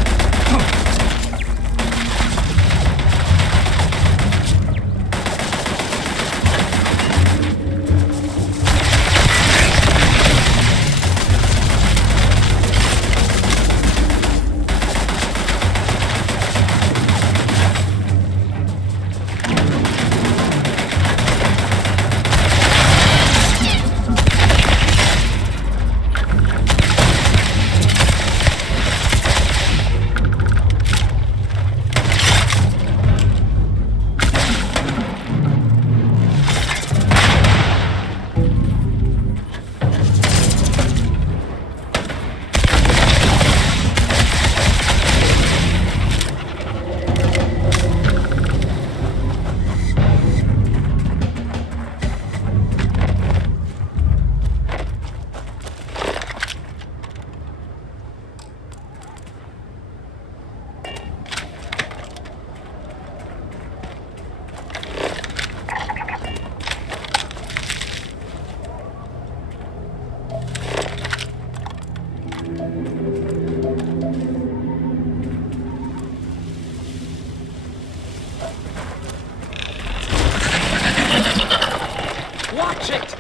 Watch it!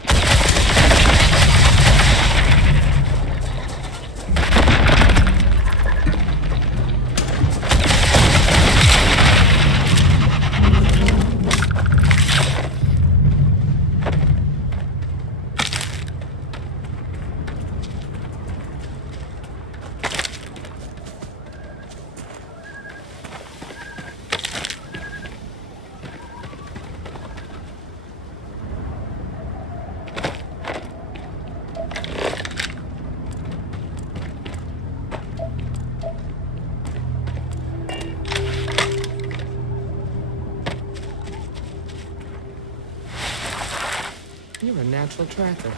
You're a natural tracker.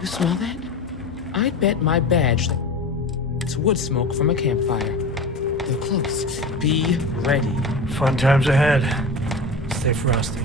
You smell that? I'd bet my badge that it's wood smoke from a campfire. They're close. Be ready. Fun times ahead. Stay frosty.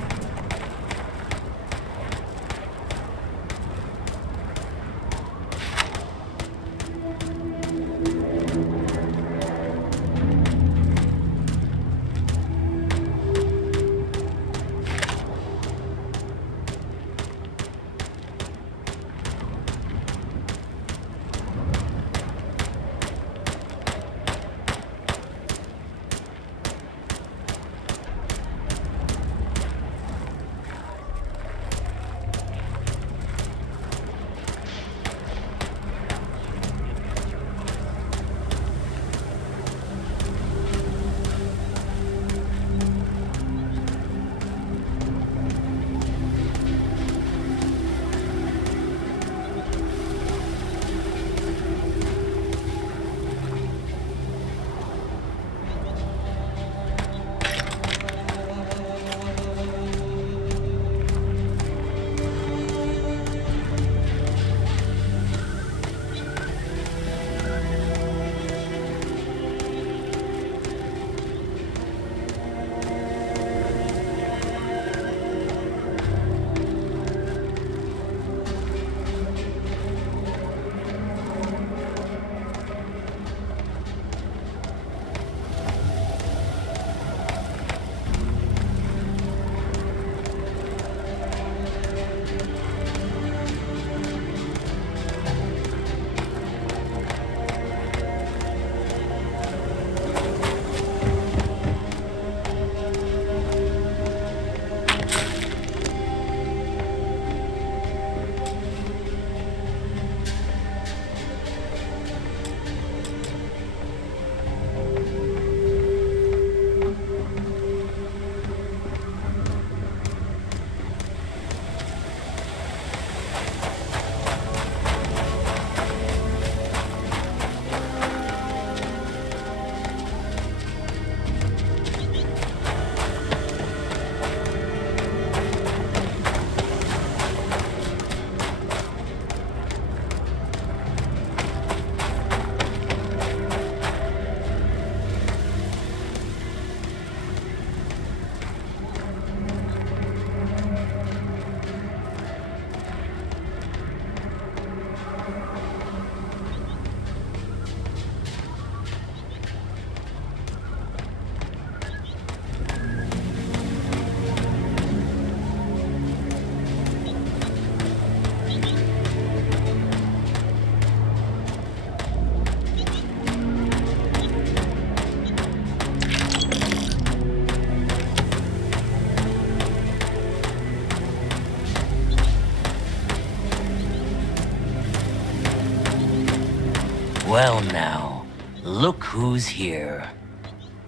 Well now, look who's here.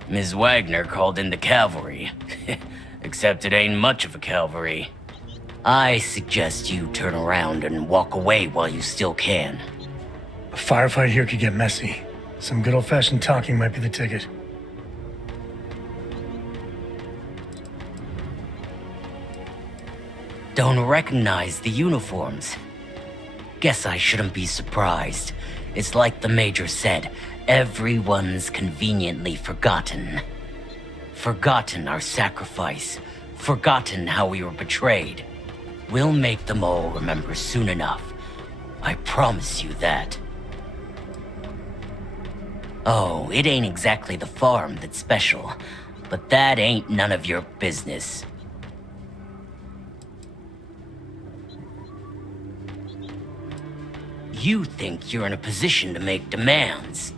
Ms. Wagner called in the cavalry. Except it ain't much of a cavalry. I suggest you turn around and walk away while you still can. A firefight here could get messy. Some good old-fashioned talking might be the ticket. Don't recognize the uniforms. Guess I shouldn't be surprised. It's like the Major said, everyone's conveniently forgotten. Forgotten our sacrifice. Forgotten how we were betrayed. We'll make them all remember soon enough. I promise you that. Oh, it ain't exactly the farm that's special, but that ain't none of your business. You think you're in a position to make demands.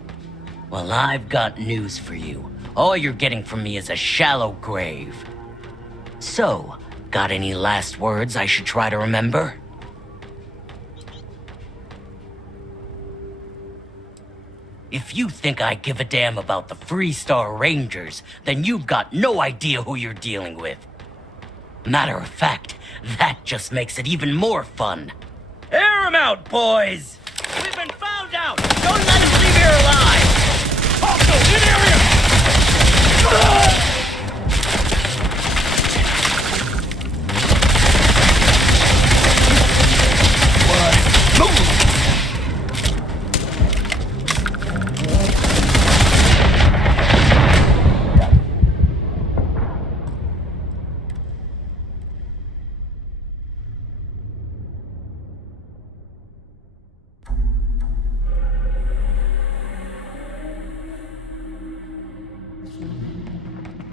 Well, I've got news for you. All you're getting from me is a shallow grave. So, got any last words I should try to remember? If you think I give a damn about the Freestar Rangers, then you've got no idea who you're dealing with. Matter of fact, that just makes it even more fun. Air 'em out, boys! We've been found out! Don't let us leave here alive! Hostile in area!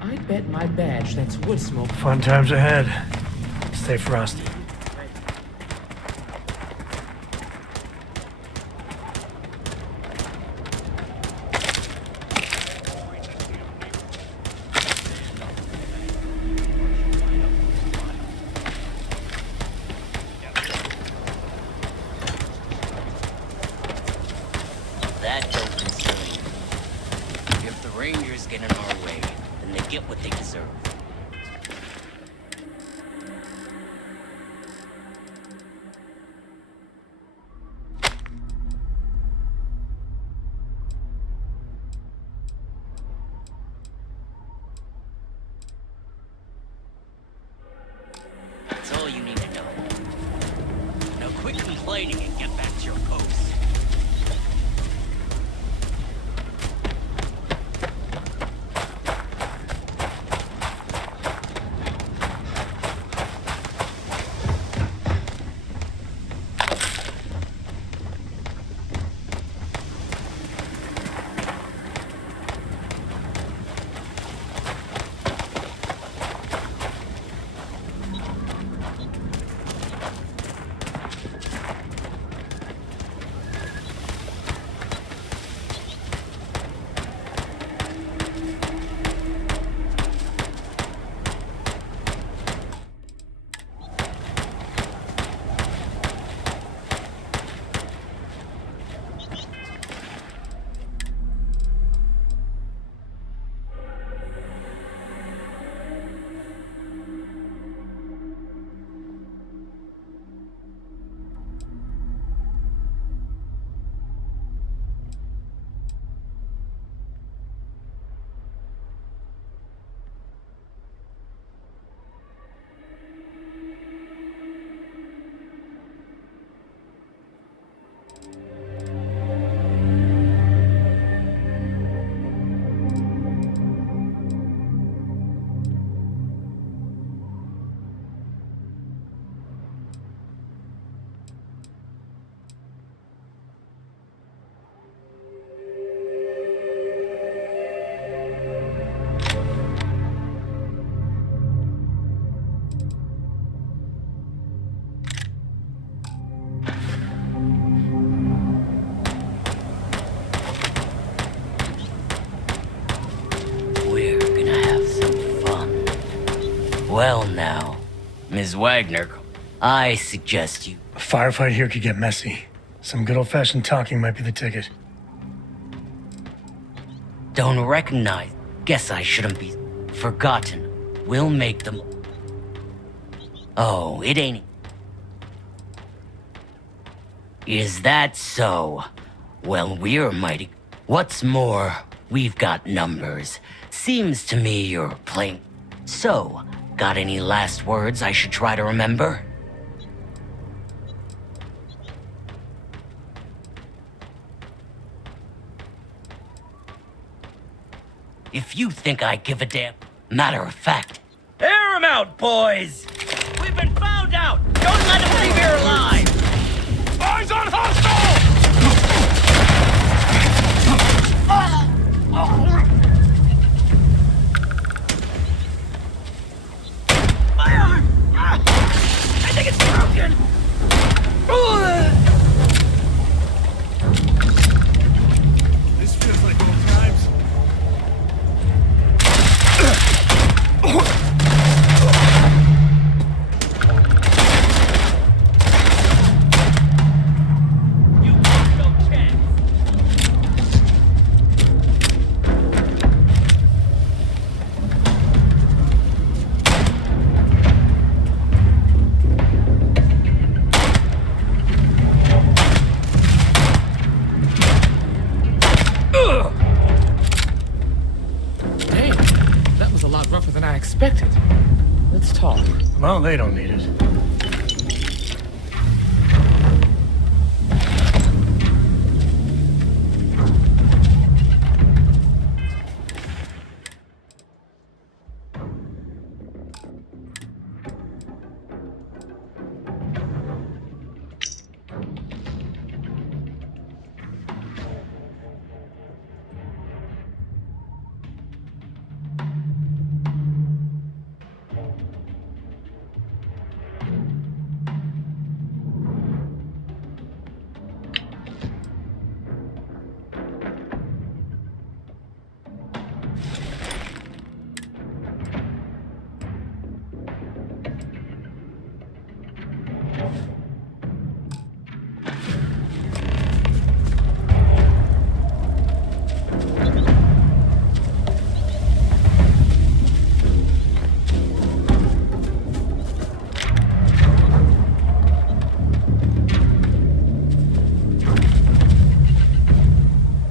I bet my badge that's wood smoke. Fun times ahead. Stay frosty. That don't concern me. If the Rangers get in our way, then they get what they deserve. That's all you need to know. Now quit complaining and get back to your posts. Well now, Ms. Wagner, I suggest you... A firefight here could get messy. Some good old-fashioned talking might be the ticket. Don't recognize. Guess I shouldn't be forgotten. We'll make them. Oh, it ain't. Is that so? Well, we're mighty. What's more, we've got numbers. Seems to me you're playing. So, got any last words I should try to remember? If you think I give a damn. Matter of fact. Air 'em out, boys! We've been found out! Don't let him leave here alive! Eyes on hostile! My arm! I think it's broken! This feels like old times. Expected. Let's talk. Well, they don't need it.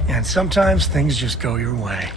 And sometimes things just go your way.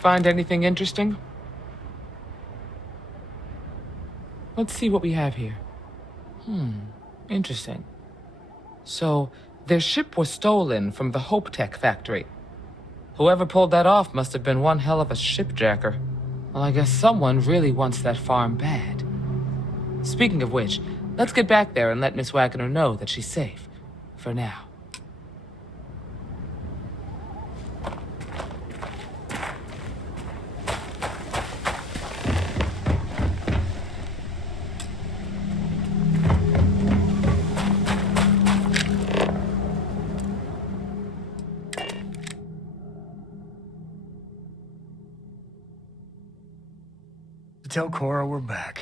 Find anything interesting? Let's see what we have here. Interesting. So, their ship was stolen from the Hope Tech factory. Whoever pulled that off must have been one hell of a shipjacker. Well, I guess someone really wants that farm bad. Speaking of which, let's get back there and let Miss Wagner know that she's safe. For now. Tell Cora we're back.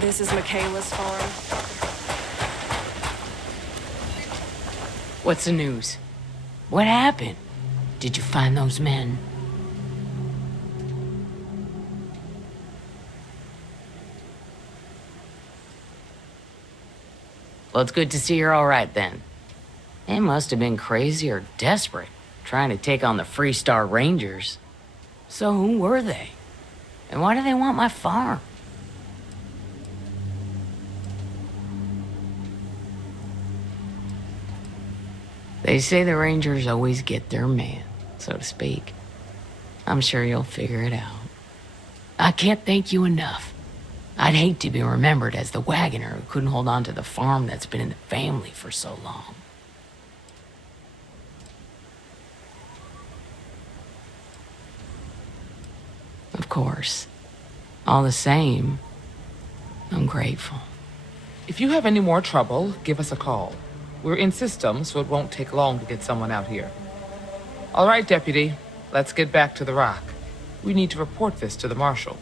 This is Michaela's farm. What's the news? What happened? Did you find those men? Well, it's good to see you're all right then. They must have been crazy or desperate, trying to take on the Freestar Rangers. So who were they? And why do they want my farm? They say the Rangers always get their man, so to speak. I'm sure you'll figure it out. I can't thank you enough. I'd hate to be remembered as the wagoner who couldn't hold on to the farm that's been in the family for so long. Of course. All the same, I'm grateful. If you have any more trouble, give us a call. We're in system, so it won't take long to get someone out here. All right, Deputy. Let's get back to the Rock. We need to report this to the Marshal.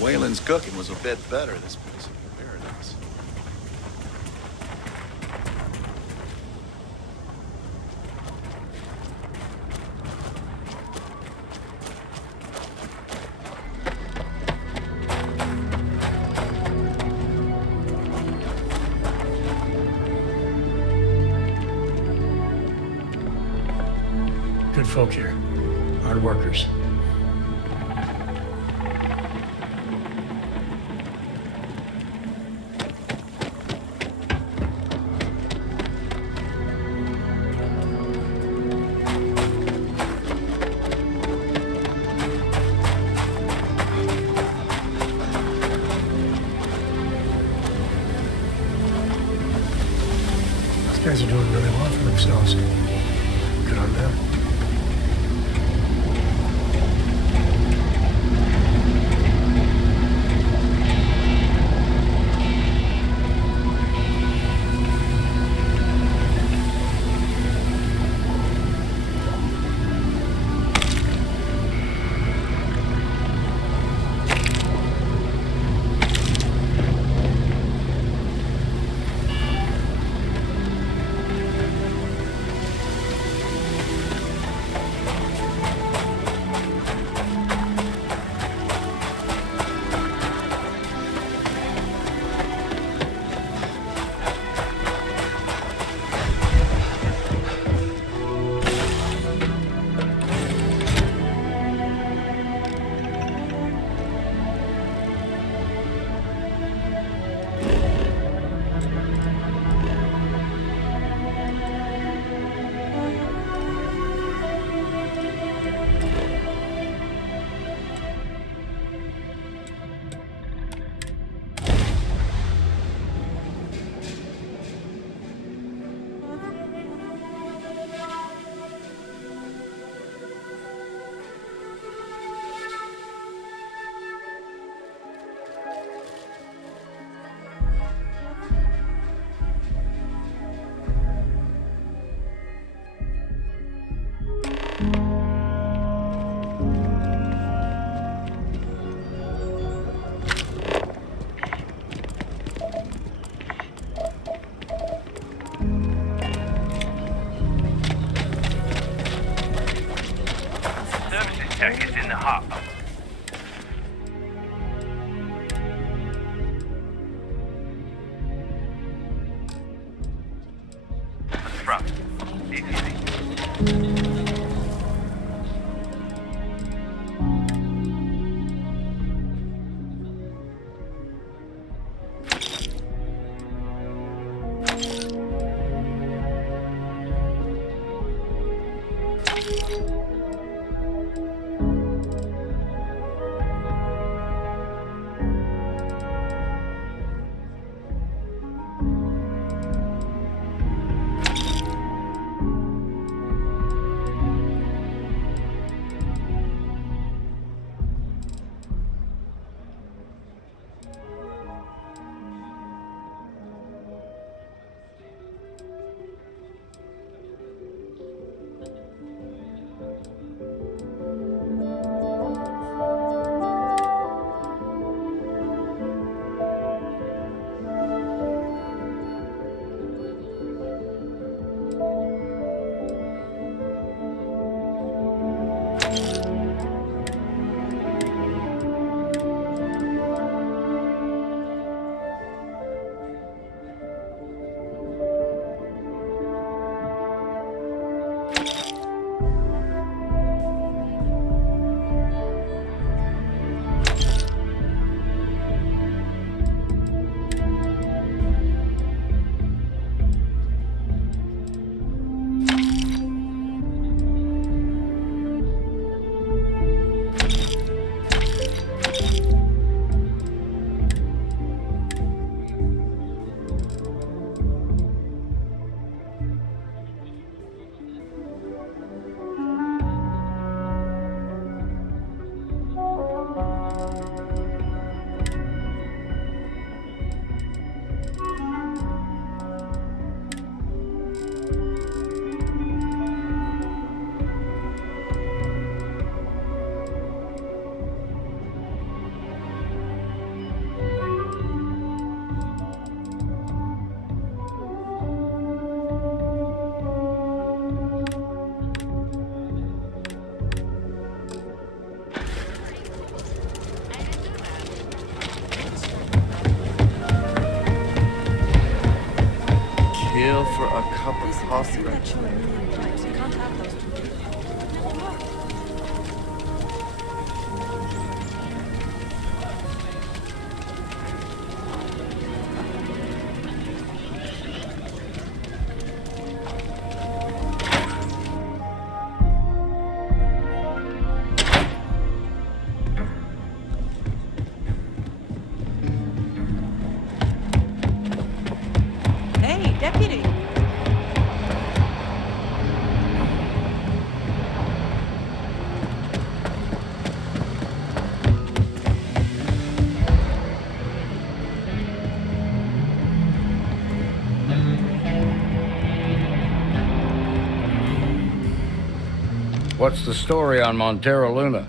Waylon's cooking was a bit better this place in paradise. Good folk here. Hard workers. These guys are doing really well for themselves. Good on them. Tech is in the hop. From for a cup of Listen, I've coffee seen that right show a million times. You can't have those two. It won't work. Hey, deputy! What's the story on Montero Luna?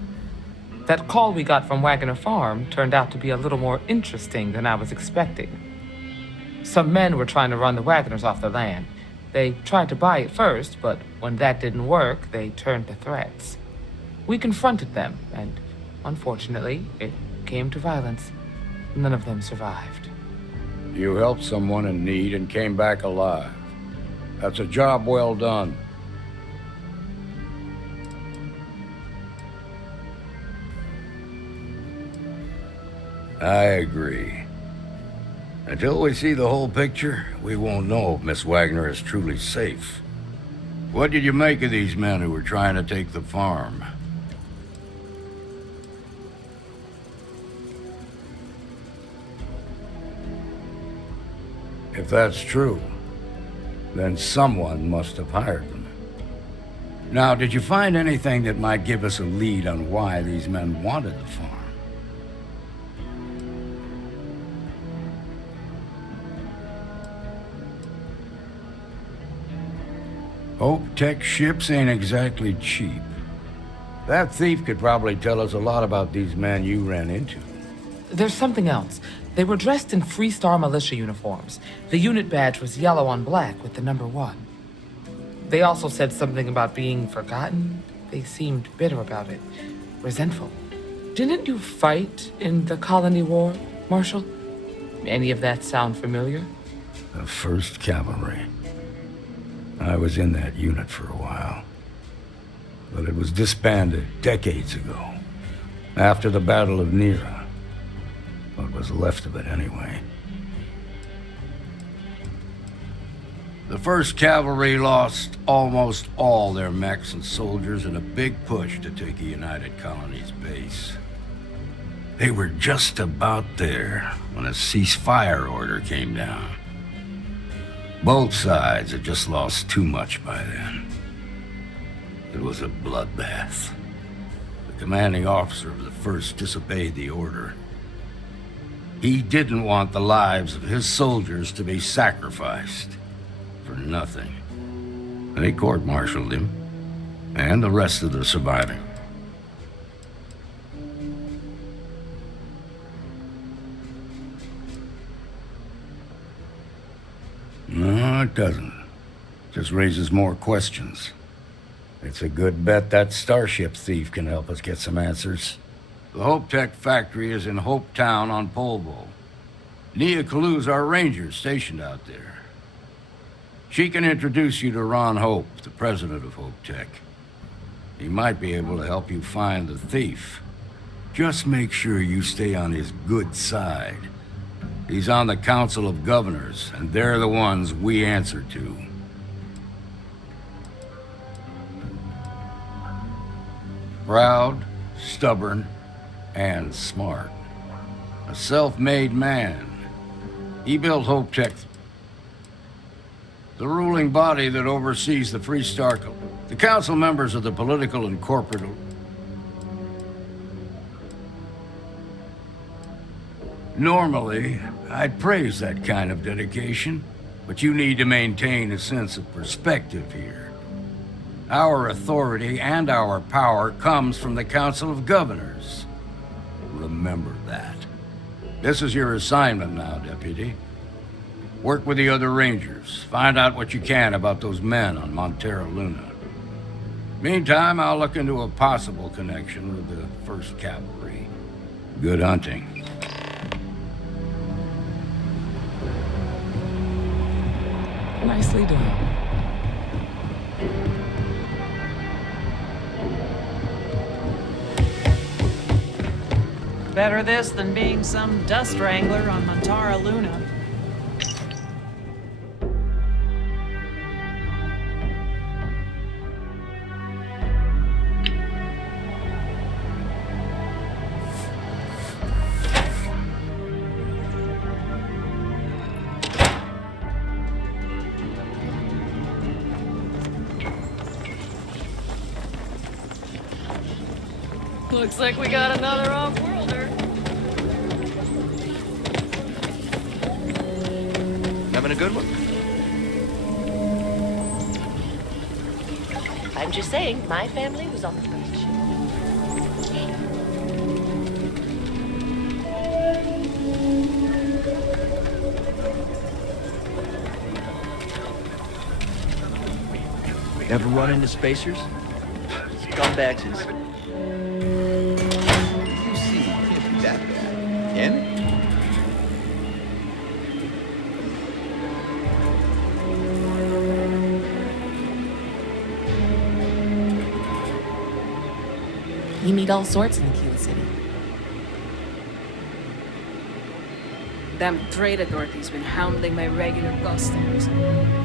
That call we got from Wagner Farm turned out to be a little more interesting than I was expecting. Some men were trying to run the Wagners off the land. They tried to buy it first, but when that didn't work, they turned to threats. We confronted them, and unfortunately, it came to violence. None of them survived. You helped someone in need and came back alive. That's a job well done. I agree. Until we see the whole picture, we won't know if Miss Wagner is truly safe. What did you make of these men who were trying to take the farm? If that's true, then someone must have hired them. Now, did you find anything that might give us a lead on why these men wanted the farm? Hope Tech ships ain't exactly cheap. That thief could probably tell us a lot about these men you ran into. There's something else. They were dressed in Freestar militia uniforms. The unit badge was yellow on black with the number 1. They also said something about being forgotten. They seemed bitter about it, resentful. Didn't you fight in the Colony War, Marshal? Any of that sound familiar? The 1st Cavalry. I was in that unit for a while. But it was disbanded decades ago. After the Battle of Nera. What was left of it, anyway. The 1st Cavalry lost almost all their mechs and soldiers in a big push to take a United Colonies base. They were just about there when a ceasefire order came down. Both sides had just lost too much by then. It was a bloodbath. The commanding officer of the 1st disobeyed the order. He didn't want the lives of his soldiers to be sacrificed for nothing. They court-martialed him, and the rest of the surviving. No, it doesn't. Just raises more questions. It's a good bet that starship thief can help us get some answers. The Hope Tech factory is in Hope Town on Polvo. Nia Kalu's our ranger stationed out there. She can introduce you to Ron Hope, the president of Hope Tech. He might be able to help you find the thief. Just make sure you stay on his good side. He's on the Council of Governors, and they're the ones we answer to. Proud, stubborn, and smart. A self-made man. He built Hope Tech, the ruling body that oversees the Free Star. The council members of the political and corporate. Normally, I'd praise that kind of dedication, but you need to maintain a sense of perspective here. Our authority and our power comes from the Council of Governors. Remember that. This is your assignment now, Deputy. Work with the other Rangers. Find out what you can about those men on Montero Luna. Meantime, I'll look into a possible connection with the 1st Cavalry. Good hunting. Nicely done. Better this than being some dust wrangler on Montara Luna. Looks like we got another off-worlder. Having a good one? I'm just saying, my family was on the first ship. Ever run into spacers? Scumbags is... You see, it can't be that bad, can it? You meet all sorts in Aquila City. Them trader Dorothy's been hounding my regular customers,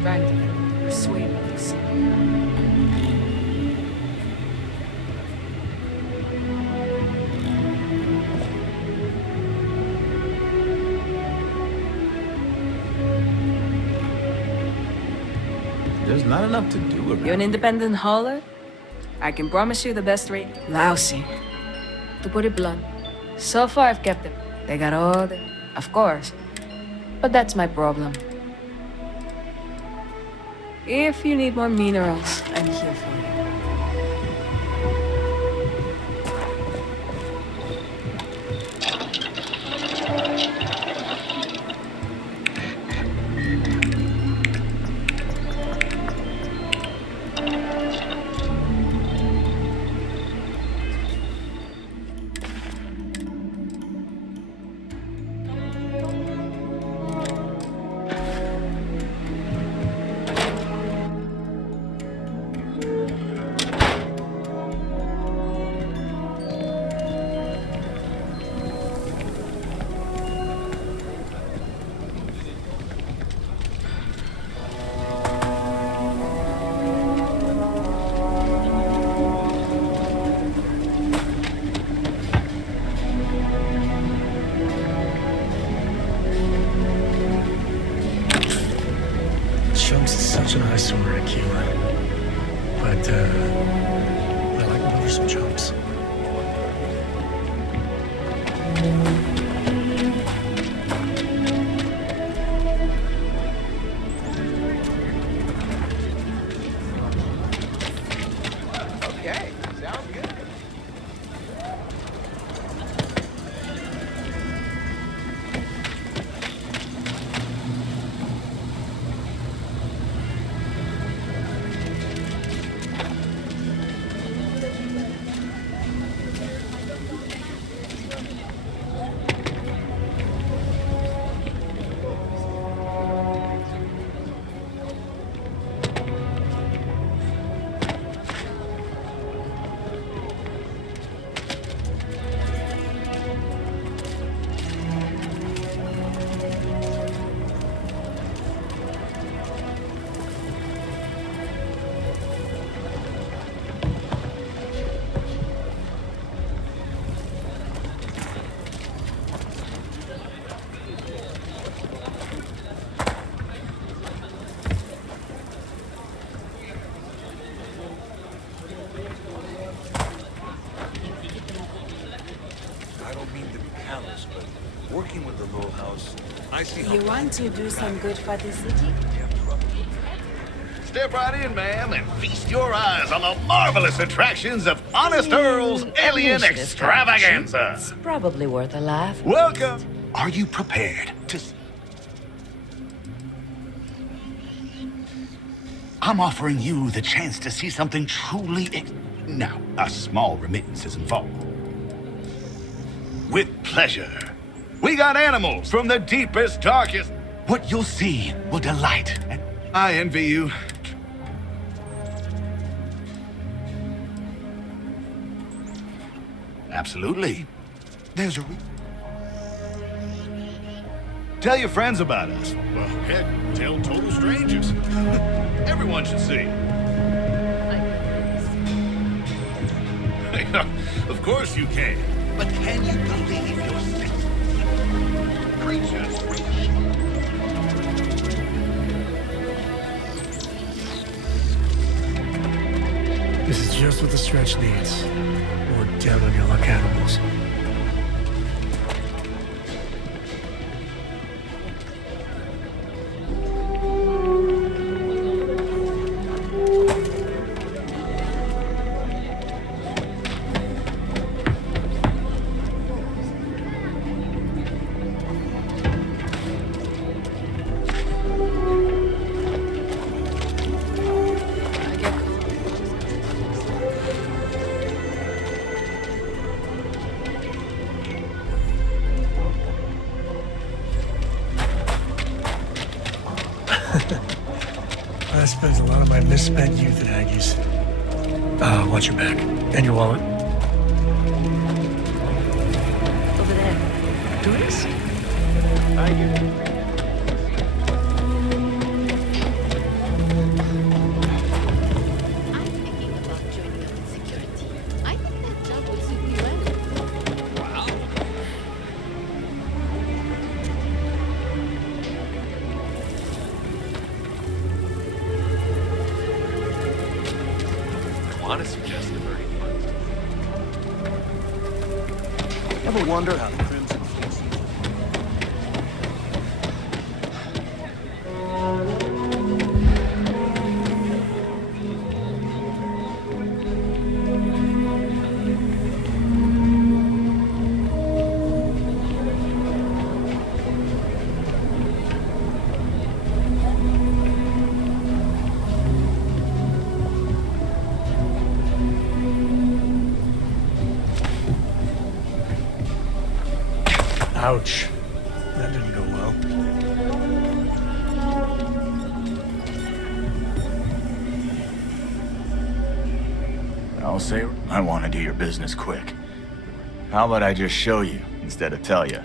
trying to get them to persuade me to sell. There's not enough to do around. You're an independent hauler? I can promise you the best rate. Lousy. To put it blunt. So far I've kept them. They got all the... Of course. But that's my problem. If you need more minerals, I'm here for you. Chunks is such an eyesore at Aquila. But, I like to over some chumps. Okay, sounds good. Working with the little house, I see how... You want to do some good for the city? Step right in, ma'am, and feast your eyes on the marvelous attractions of Honest Earl's Alien Extravaganza. It's probably worth a laugh. Welcome. Are you prepared to... I'm offering you the chance to see something truly... Now, a small remittance is involved. With pleasure. We got animals from the deepest, darkest... What you'll see will delight and I envy you. Absolutely. There's a Tell your friends about us. Well, heck, tell total strangers. Everyone should see. Of course you can. But can you believe yourself? Creatures reach. This is just what the stretch needs. More down on your luck animals. I spent a lot of my misspent youth in Aggies. Watch your back. And your wallet. Over there. Tourist? Thank you. I'm thinking about joining up with security. I think that job would suit me well. Wow. I want to suggest a very fun. Ever wonder how the Crimson Fleet sees it? Ouch. That didn't go well. I'll say I want to do your business quick. How about I just show you instead of tell you?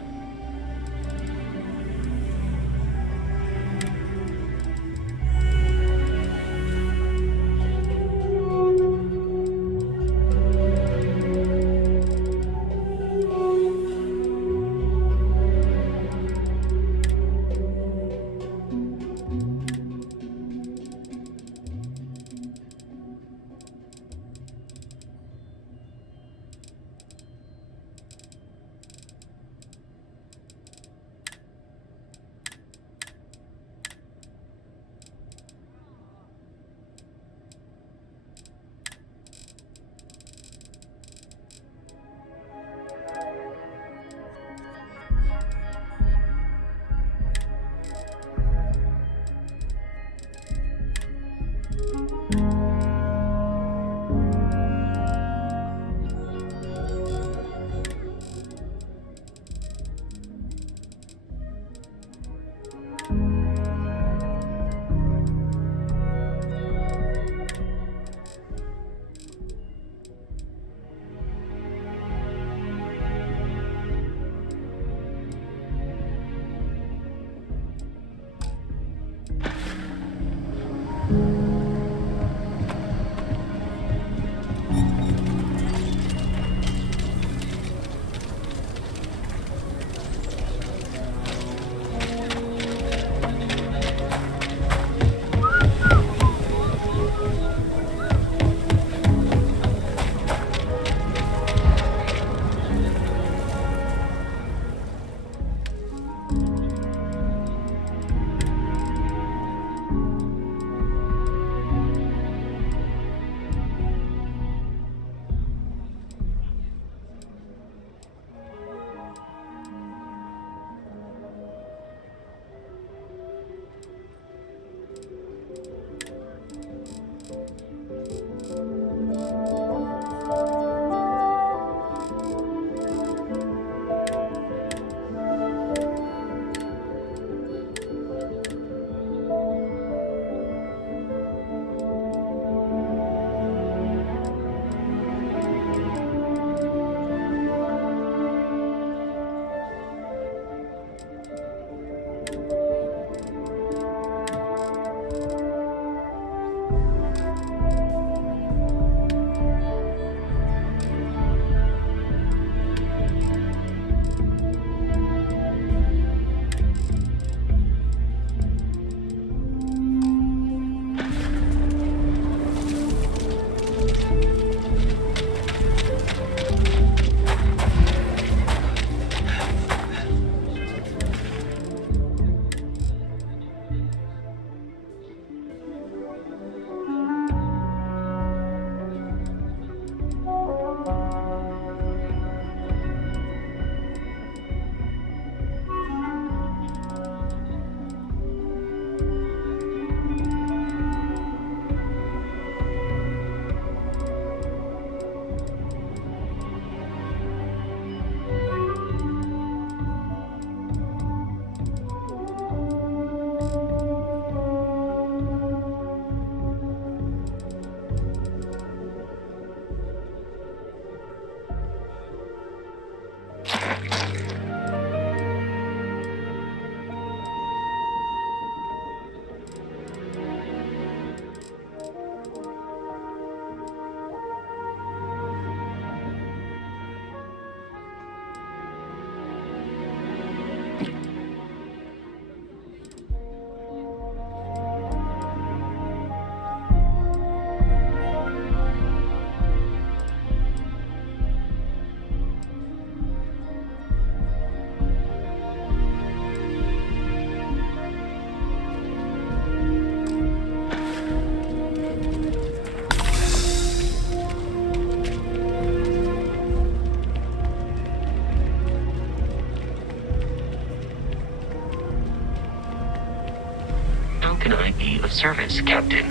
service, Captain.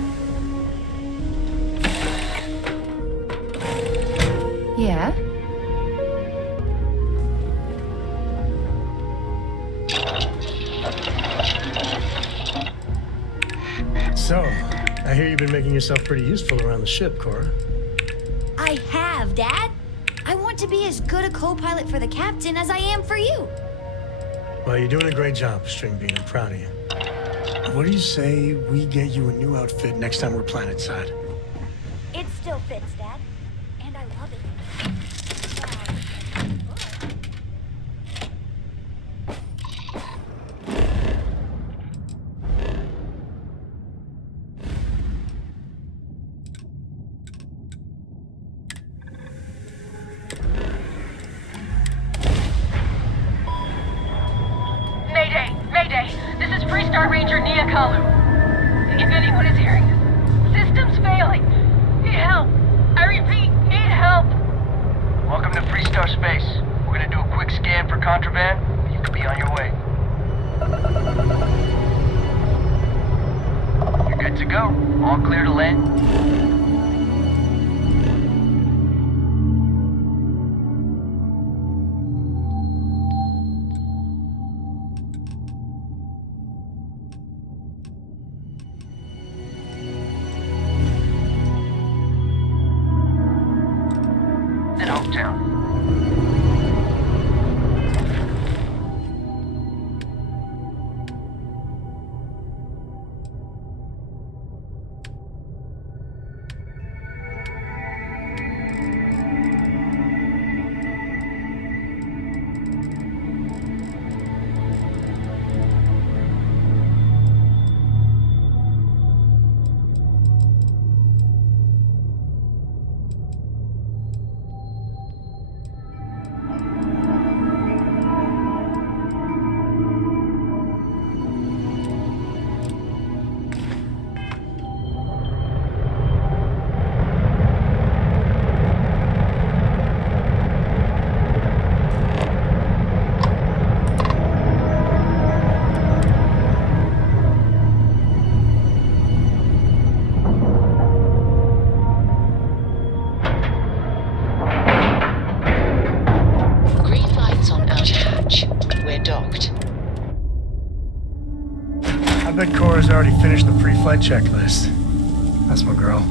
Yeah? So, I hear you've been making yourself pretty useful around the ship, Cora. I have, Dad. I want to be as good a co-pilot for the captain as I am for you. Well, you're doing a great job, Stringbean. I'm proud of you. What do you say we get you a new outfit next time we're planetside? It still fits, Dad. And I love it. Mayday! Mayday! This is Freestar Ranger Nia Kalu. If anyone is hearing, system's failing. Need help. I repeat, need help. Welcome to Freestar Space. We're gonna do a quick scan for contraband. You can be on your way. You're good to go. All clear to land. And Hometown. Green lights on outer hatch. We're docked. I bet Cora's already finished the pre-flight checklist. That's my girl.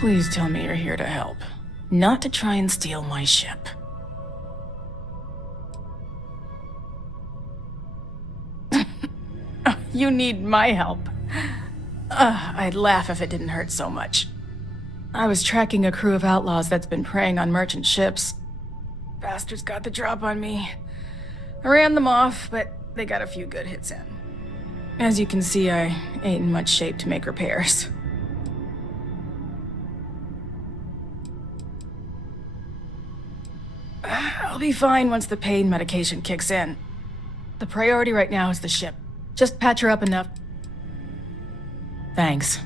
Please tell me you're here to help, not to try and steal my ship. You need my help. I'd laugh if it didn't hurt so much. I was tracking a crew of outlaws that's been preying on merchant ships. Bastards got the drop on me. I ran them off, but they got a few good hits in. As you can see, I ain't in much shape to make repairs. I'll be fine once the pain medication kicks in. The priority right now is the ship. Just patch her up enough. Thanks.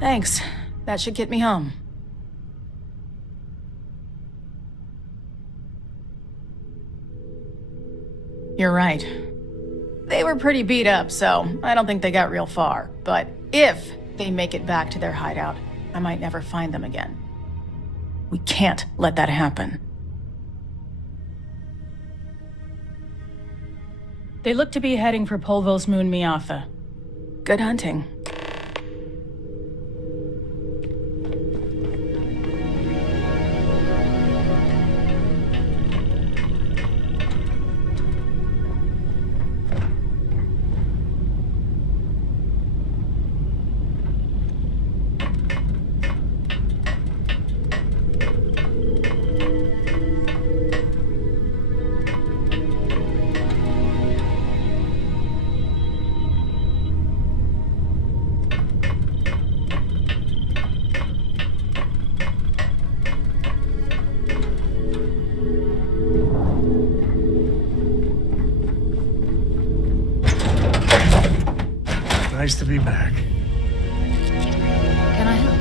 Thanks. That should get me home. You're right. They were pretty beat up, so I don't think they got real far. But if they make it back to their hideout, I might never find them again. We can't let that happen. They look to be heading for Polvo's moon Miatha. Good hunting. Nice to be back. Can I help?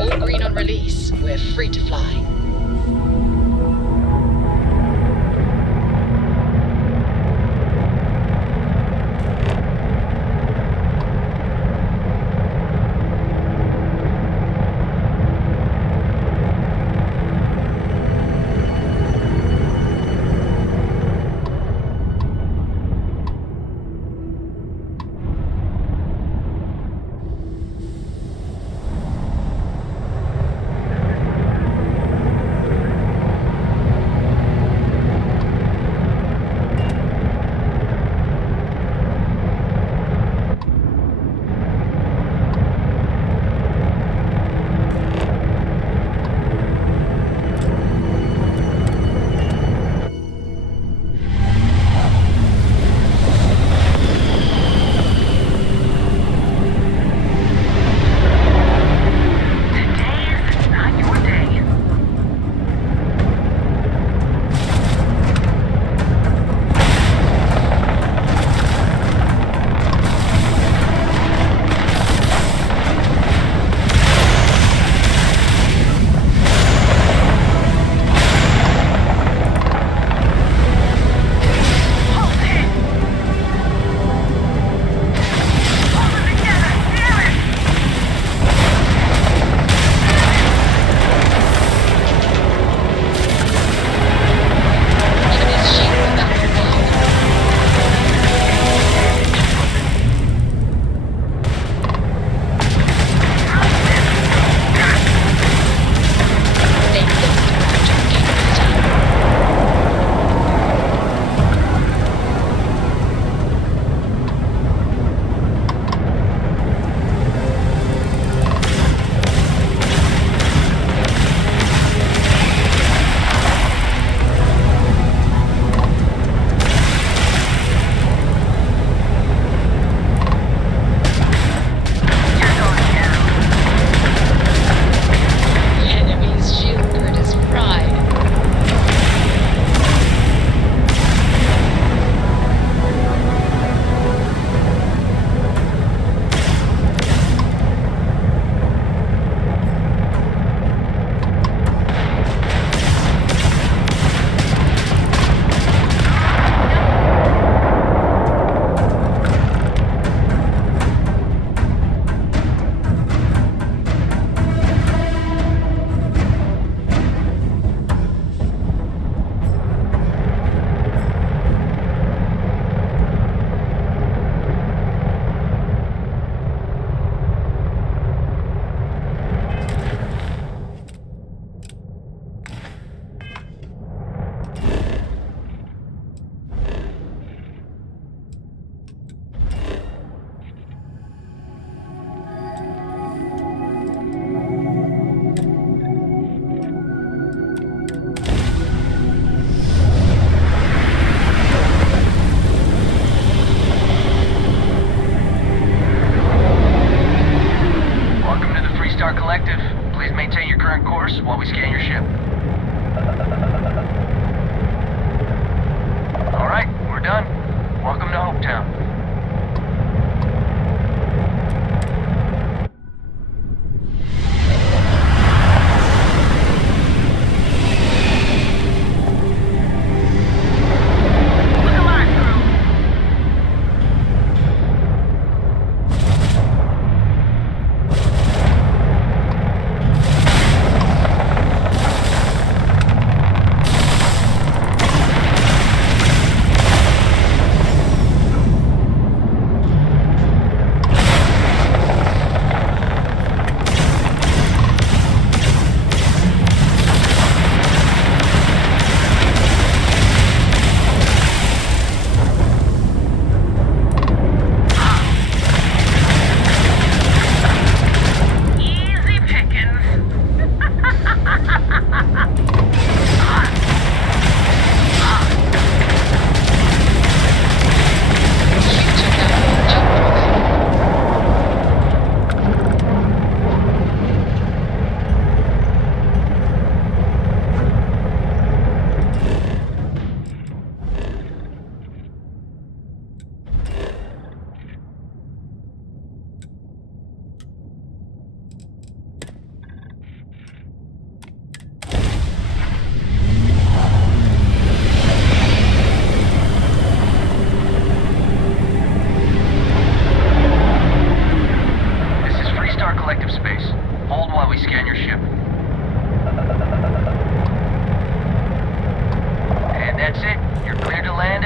All green on release. We're free to fly.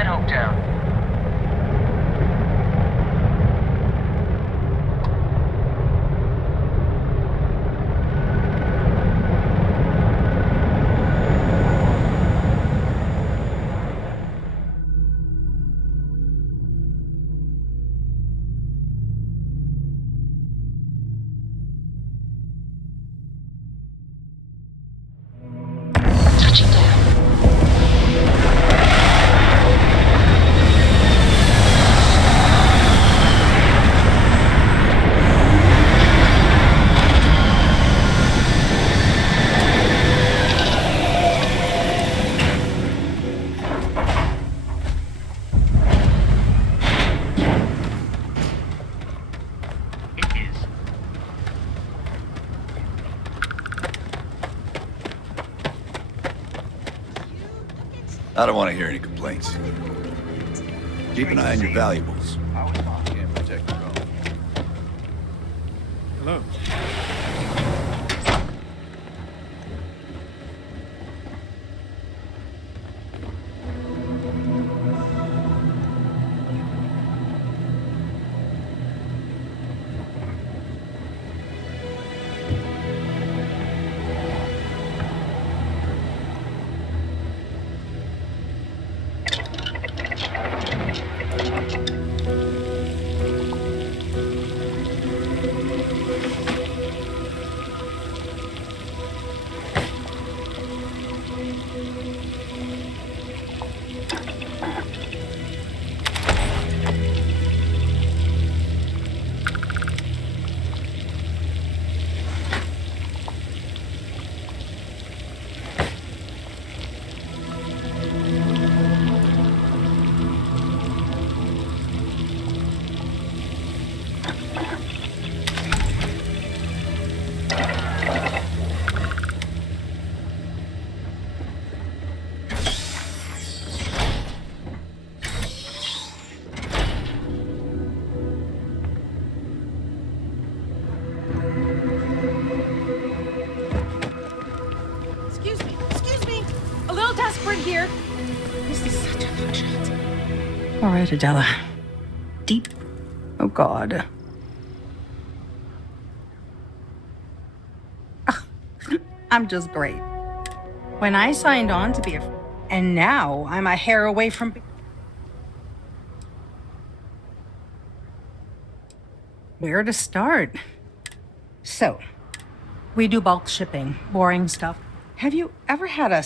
at Hopetown. Touching down. I don't want to hear any complaints. Keep an eye on your valuables. Can't protect your own. Hello. Excuse me. A little desperate here. This is such a hot shot. All right, Adela. Deep. Oh, God. I'm just great. When I signed on to be a... And now I'm a hair away from... Where to start? So, we do bulk shipping, boring stuff. Have you ever had a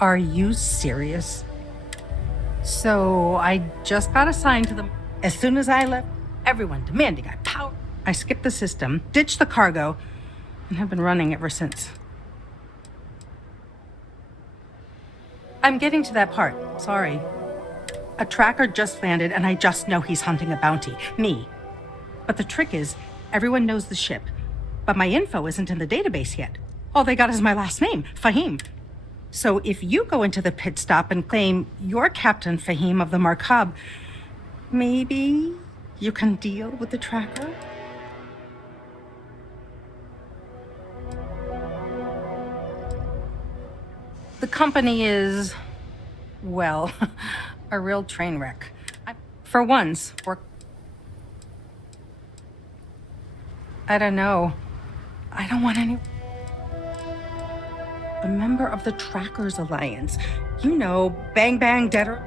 Are you serious? So, I just got assigned to them. As soon as I left, everyone demanding I power. I skipped the system, ditched the cargo, and have been running ever since. I'm getting to that part. Sorry. A tracker just landed, and I just know he's hunting a bounty. Me. But the trick is, everyone knows the ship. But my info isn't in the database yet. All they got is my last name, Fahim. So if you go into the pit stop and claim you're Captain Fahim of the Markab, maybe you can deal with the tracker? The company is, well, a real train wreck. For once, I don't know. I don't want any... A member of the Trackers Alliance. You know, bang bang deader.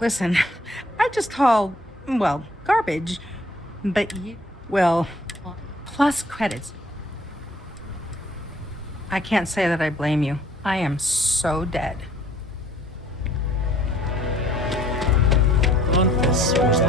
Listen, I just haul, well, garbage. But you, well, plus credits. I can't say that I blame you. I am so dead. This was